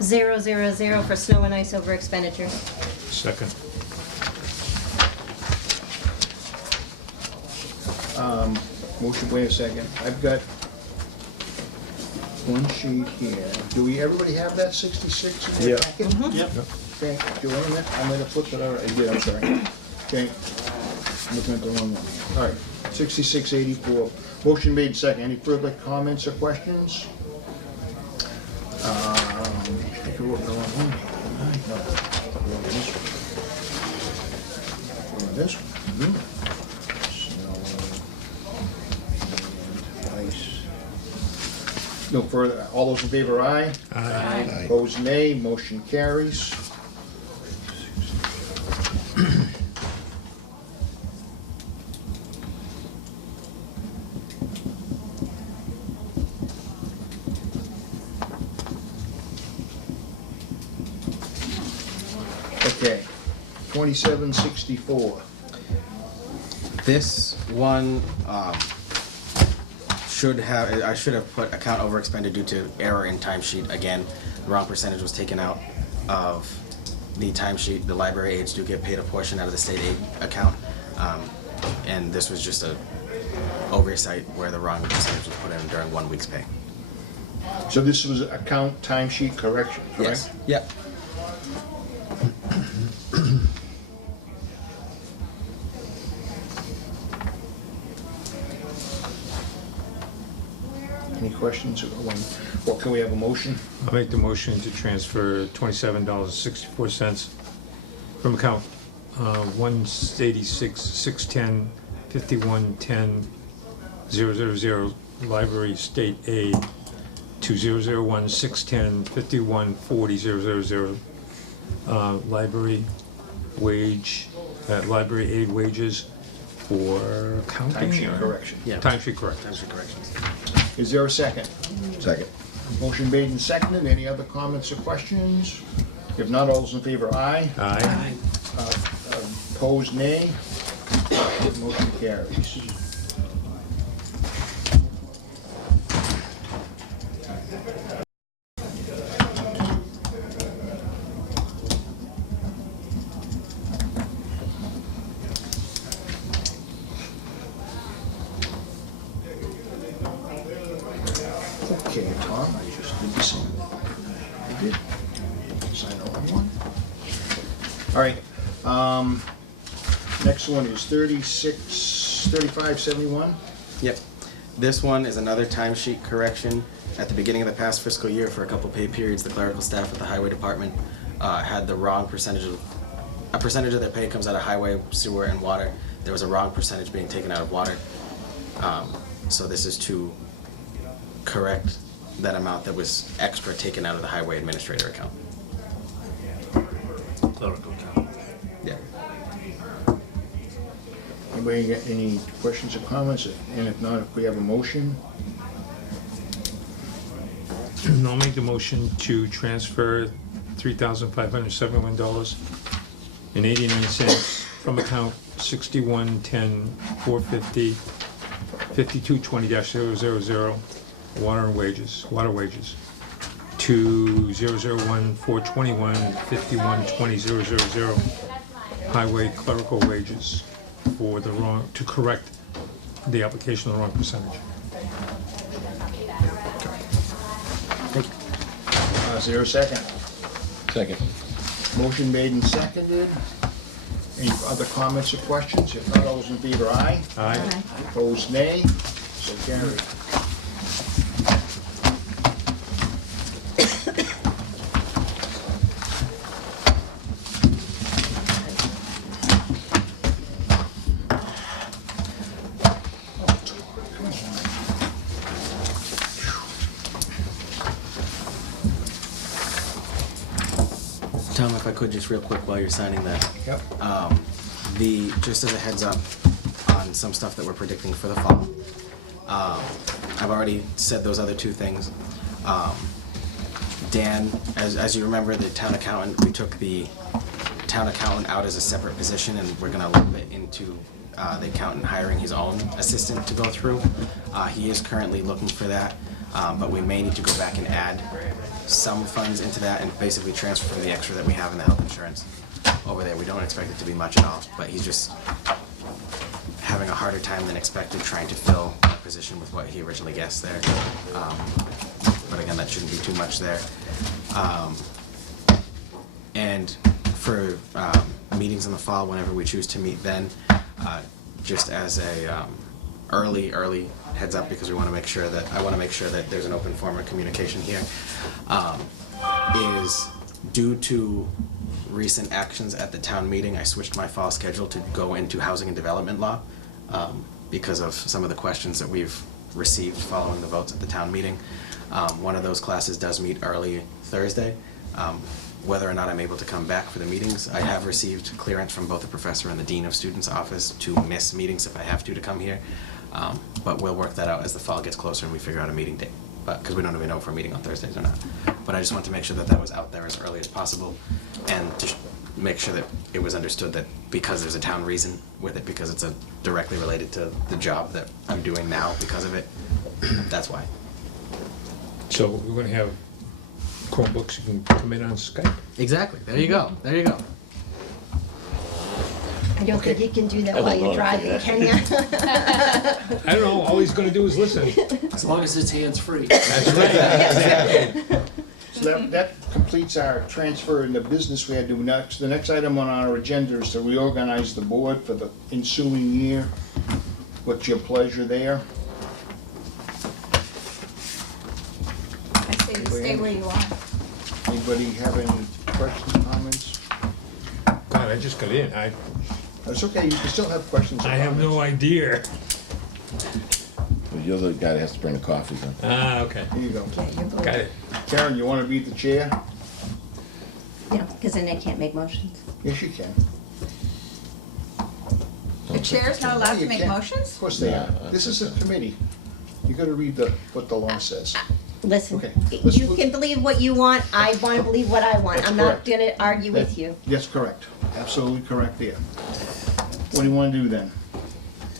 -000 for snow and ice over expenditures. Second. Motion, wait a second. I've got one sheet here. Do everybody have that 66 in their packet? Yep. Okay, Joanne, I might have flipped it out. I did, I'm sorry. Okay. I'm looking at the wrong one. All right, 6684. Motion made second. Any further comments or questions? I think I wrote the wrong one. No, I wrote this one. Wrote this one. Mhm. Snow and ice. No further, all those in favor, aye? Aye. Opposed, nay. Motion carries. Okay, 2764. This one should have put account over expended due to error in timesheet. Again, the wrong percentage was taken out of the timesheet. The library aides do get paid a portion out of the state aid account, and this was just a oversight where the wrong percentage was put in during 1 week's pay. So this was account timesheet correction, correct? Yes. Yep. Any questions? Well, can we have a motion? I'll make the motion to transfer $27.64 from account 186-610-5110-000 library state aid to 001-610-5140-000 library library aid wages for counting. Timesheet correction. Yeah. Timesheet correction. Timesheet corrections. Is there a second? Second. Motion made and seconded. Any other comments or questions? If not, all those in favor, aye. Aye. Opposed, nay. Motion carries. Okay, Tom, I just did the same. I did. Sign all in one. All right, next one is 3571. Yep. This one is another timesheet correction. At the beginning of the past fiscal year, for a couple pay periods, the clerical staff at the highway department had the wrong percentage of, a percentage of their pay comes out of highway, sewer, and water. There was a wrong percentage being taken out of water. So this is to correct that amount that was extra taken out of the highway administrator account. Clerical account. Yeah. Anybody got any questions or comments? And if not, if we have a motion, I'll make the motion to transfer $3,571.89 from account 6110-450-5220-000 water wages to 001-421-5120-000 highway clerical wages for the wrong, to correct the application of the wrong percentage. is there a second? Second. Motion made and seconded. Any other comments or questions? If not, all those in favor, aye. Aye. Opposed, nay. So carried. Tom, if I could just real quick while you're signing that. Yep. Just as a heads up on some stuff that we're predicting for the fall. I've already said those other two things. Dan, as you remember, the town accountant, we took the town accountant out as a separate position, and we're gonna lump it into the accountant hiring his own assistant to go through. He is currently looking for that, but we may need to go back and add some funds into that and basically transfer the extra that we have in the health insurance over there. We don't expect it to be much at all, but he's just having a harder time than expected trying to fill that position with what he originally guessed there. But again, that shouldn't be too much there. And for meetings in the fall, whenever we choose to meet then, just as a early heads up, because we want to make sure that, I want to make sure that there's an open form of communication here, is due to recent actions at the town meeting, I switched my fall schedule to go into housing and development law because of some of the questions that we've received following the votes at the town meeting. One of those classes does meet early Thursday. Whether or not I'm able to come back for the meetings, I have received clearance from both the professor and the dean of students' office to miss meetings if I have to come here. But we'll work that out as the fall gets closer and we figure out a meeting date. But because we don't even know if we're meeting on Thursdays or not. But I just want to make sure that that was out there as early as possible, and to make sure that it was understood that because there's a town reason with it, because it's directly related to the job that I'm doing now because of it, That's why. So we're gonna have Chromebooks, you can come in on Skype. Exactly. There you go. There you go. I don't think you can do that I while don't you're know how to do driving, that. can you? I don't know, all he's gonna do is listen. As long as it's hands-free. That's right. So that completes our transfer into business we had to do next. The next item on our agenda is to reorganize the board for the ensuing year. What's your pleasure there? I say you stay where you are. Anybody have any questions, comments? God, I just got in, That's okay, you can still have questions or I have no comments. idea. Well, you're the guy that has to bring the coffee then. Ah, okay, Here you go. Yeah, you go. got it. Karen, you wanna be the chair? Yeah, because then they can't make motions. Yes, you can. The chair's not allowed Yeah, to you make can. motions? Of course they Yeah, are. This is a committee. You gotta read what the law says. Listen, Okay, let's you move- can believe what you want, I want to believe what I want. That's I'm not correct. gonna argue with you. That's correct. Absolutely correct there. What do you wanna do then?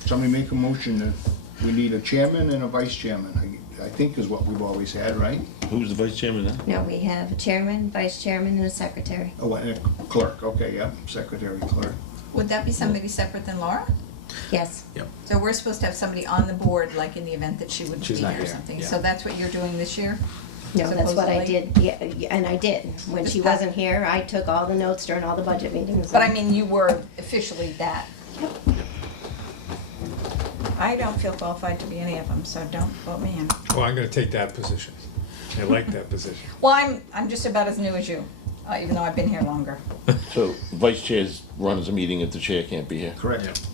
Somebody make a motion that we need a chairman and a vice chairman, I think is what we've always had, right? Who's the vice chairman now? No, we have a chairman, vice chairman, and a secretary. Oh, and a clerk, okay, yep, secretary, clerk. Would that be somebody separate than Laura? Yes, So we're supposed to have somebody on the board, like in the event that she wouldn't be She's not here or here, something. yeah. So that's what you're doing this year? no, that's what I Supposedly. did, yeah, and I did. When Just she that. wasn't here, I took all the notes during all the budget meetings. But I mean, you were officially that. I don't feel qualified to be any of them, so don't vote me in. Well, I'm gonna take that position. I like that position. Well, I'm just about as new as you, even though I've been here longer. So vice chairs runs a meeting if the chair can't be here. Correct.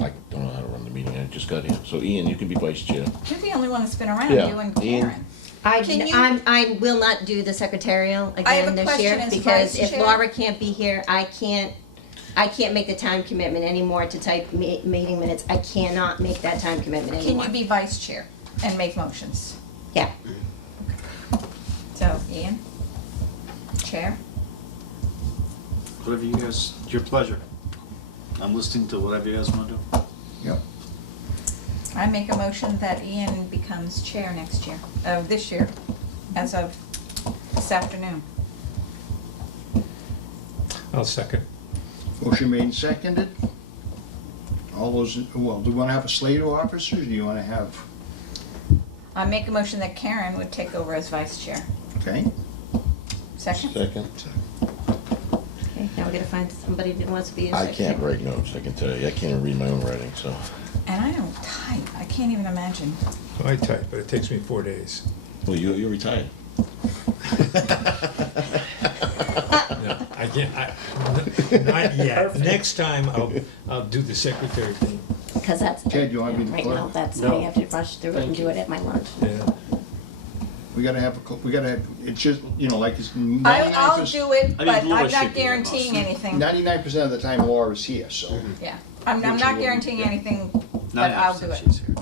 I don't know how to run the meeting, I just got here. So Ian, you can be vice chair. You're the only one that's been around, Yeah, you and Ian. Karen. Can you- I will not do the secretarial I have again a this year, question as because vice if chair. Laura can't be here, I can't make the time commitment anymore to type meeting minutes. I cannot make that time commitment Can anymore. you be vice chair and make motions? Yeah, So, Ian? Chair? Whatever you guys, your pleasure. I'm listening to whatever you guys wanna do. Yep. I make a motion that Ian becomes chair next year, this year, as of this afternoon. I'll second. Motion made and seconded. All those, well, do you wanna have a slate of officers, or do you wanna have, I make a motion that Karen would take over as vice chair. okay? Second? Second. okay, now we're gonna find somebody that wants to be a I secretary. can't write notes, I can tell you. I can't even read my own writing, so. And I don't type, I can't even imagine. I type, but it takes me 4 days. Well, you're retired. No, I can't, not yet. Next time, I'll do the secretary thing. Because that's, Ted, you wanna be the right clerk? now, that's, No. I have to rush through it and Thank do you. it at my lunch. Yeah. We gotta have, it's just, like it's 99%. I'll do it, I mean, but Laura I'm should not be there guaranteeing most. anything. 99% of the time Laura's here, so. Yeah, I'm Which you not wouldn't, guaranteeing yeah. anything, but I'll do 99% it. she's here.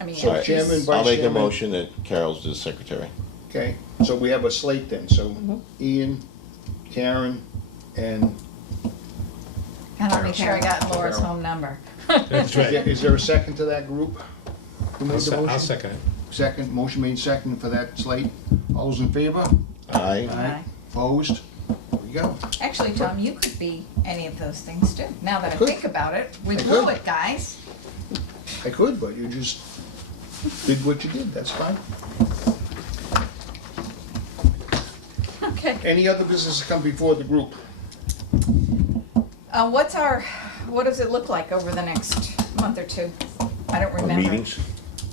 I mean, So yeah. Alright, chairman, vice I'll make a chairman. motion that Carol's the secretary. Okay, so we have a slate then, so Ian, Karen, and, And I'll make sure I got Laura's Carol. home number. That's right. is there a second to that group? Who made the I'll motion? second it. Second, motion made second for that slate. All those in favor? Aye. Aye. Opposed? There we go. Actually, Tom, you could be any of those things too, now that I Could. think about it. We I blew could. it, guys. I could, but you just did what you did, that's fine. Okay. Any other business to come before the group? What does it look like over the next month or two? I don't Or remember. meetings?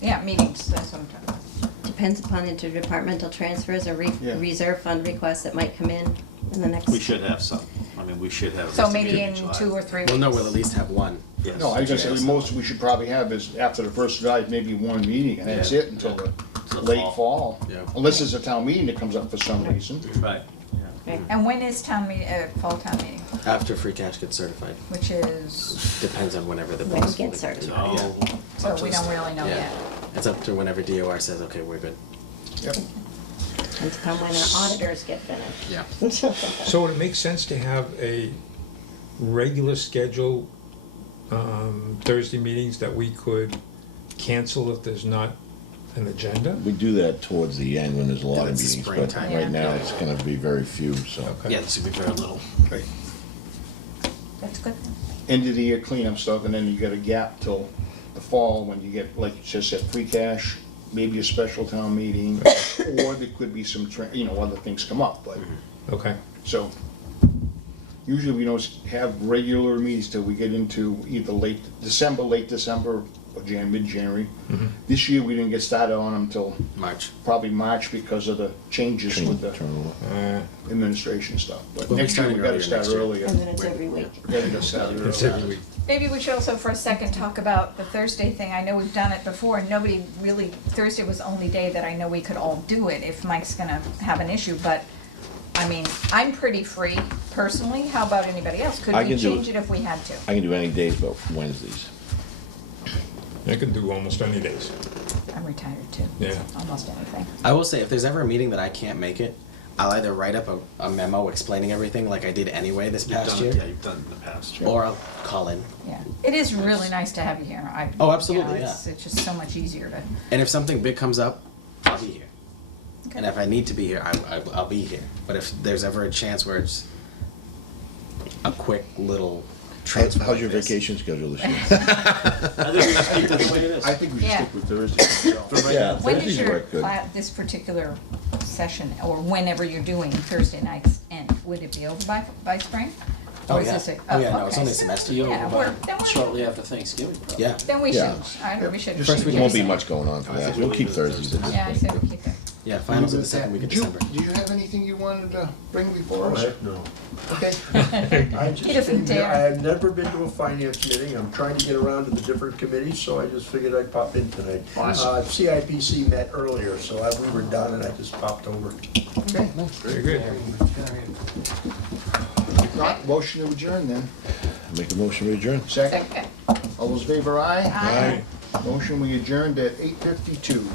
Yeah, meetings, that's what I'm talking about. Depends upon interdepartmental transfers or Yeah. reserve fund requests that might come in the next. We should have some. I mean, we should have. at So least a maybe meeting in July. 2 or 3 weeks. Well, no, we'll at least have one. Yes. No, I was gonna say, Yes. most we should probably have is after the first of July, maybe one meeting, and that's Yeah. it until the Till late fall. fall. Yeah. Unless it's a town meeting that comes up for some reason. Right, yeah. Right. And when is fall town meeting, After free cash gets certified. which is, Depends on whenever the When bills. it gets certified. Oh, so we don't really know Yeah. yet. It's up to whenever DOR says, okay, we're good. Yep. Depends upon when our auditors get finished. Yeah. So would it make sense to have a regular schedule Thursday meetings that we could cancel if there's not an agenda? We do that towards the end when there's a lot of That's meetings, but springtime. right now Yeah. it's gonna be very few, so. Okay. Yeah, this would be very little. Right. That's good. End of the year cleanup stuff, and then you got a gap till the fall when you get, like you just said, free cash, maybe a special town meeting, or there could be some, other things come up, but, Okay, so. Usually we don't have regular meetings till we get into either late December, or mid-January. This year, we didn't get started on them till March. probably March because of the changes with the Turnover. administration stuff. But We'll be next year, we starting gotta earlier start next year. earlier. And then it's every week. Gotta get started it's earlier. every week. Maybe we should also for a second talk about the Thursday thing. I know we've done it before and nobody really, Thursday was the only day that I know we could all do it if Mike's gonna have an issue, but I mean, I'm pretty free personally. How about anybody else? Could I we can do change it if we had to? I can do any days but Wednesdays. I can do almost any days. I'm retired too. Yeah. Almost anything. I will say, if there's ever a meeting that I can't make it, I'll either write up a memo explaining everything like I did anyway this You've past done it, year, yeah, you've done it in the past. or I'll call in. Yeah. It is really nice to have you here. Oh, absolutely, It's just so much easier to. And if something big comes up, I'll be here. Okay. And if I need to be here, I'll be here. But if there's ever a chance where it's a quick little transfer. How's your like this- vacation schedule this year? I think we just keep it the way it is. I think we should Yeah. stick with Thursday. so. Yeah, When does Thursdays your, work good. this particular session, or whenever you're doing Thursday nights end? Would it be over by spring? Oh, Or is yeah. this Oh, yeah, no, okay. it's only a semester. Be over Yeah, by then we're- shortly after Thanksgiving, probably. Yeah. Then we should, Yeah. we should. First There won't be much going on for I that. think We'll we'll keep leave it Thursdays at Yeah, I this say point. we keep it. Yeah, finals of the second week of Did you- December. Do you have anything you wanted to bring before Oh, us? heck no. Okay. I He just doesn't been here, dare. I have never been to a finance meeting, I'm trying to get around to the different committees, so I just figured I'd pop in tonight. Awesome. CIPC met earlier, so we were done and I just popped over. Okay. Very good. If not, motion to adjourn then. Make a motion to adjourn. Second. Second. All those in favor, aye? Aye. Motion, we adjourned at 8:52.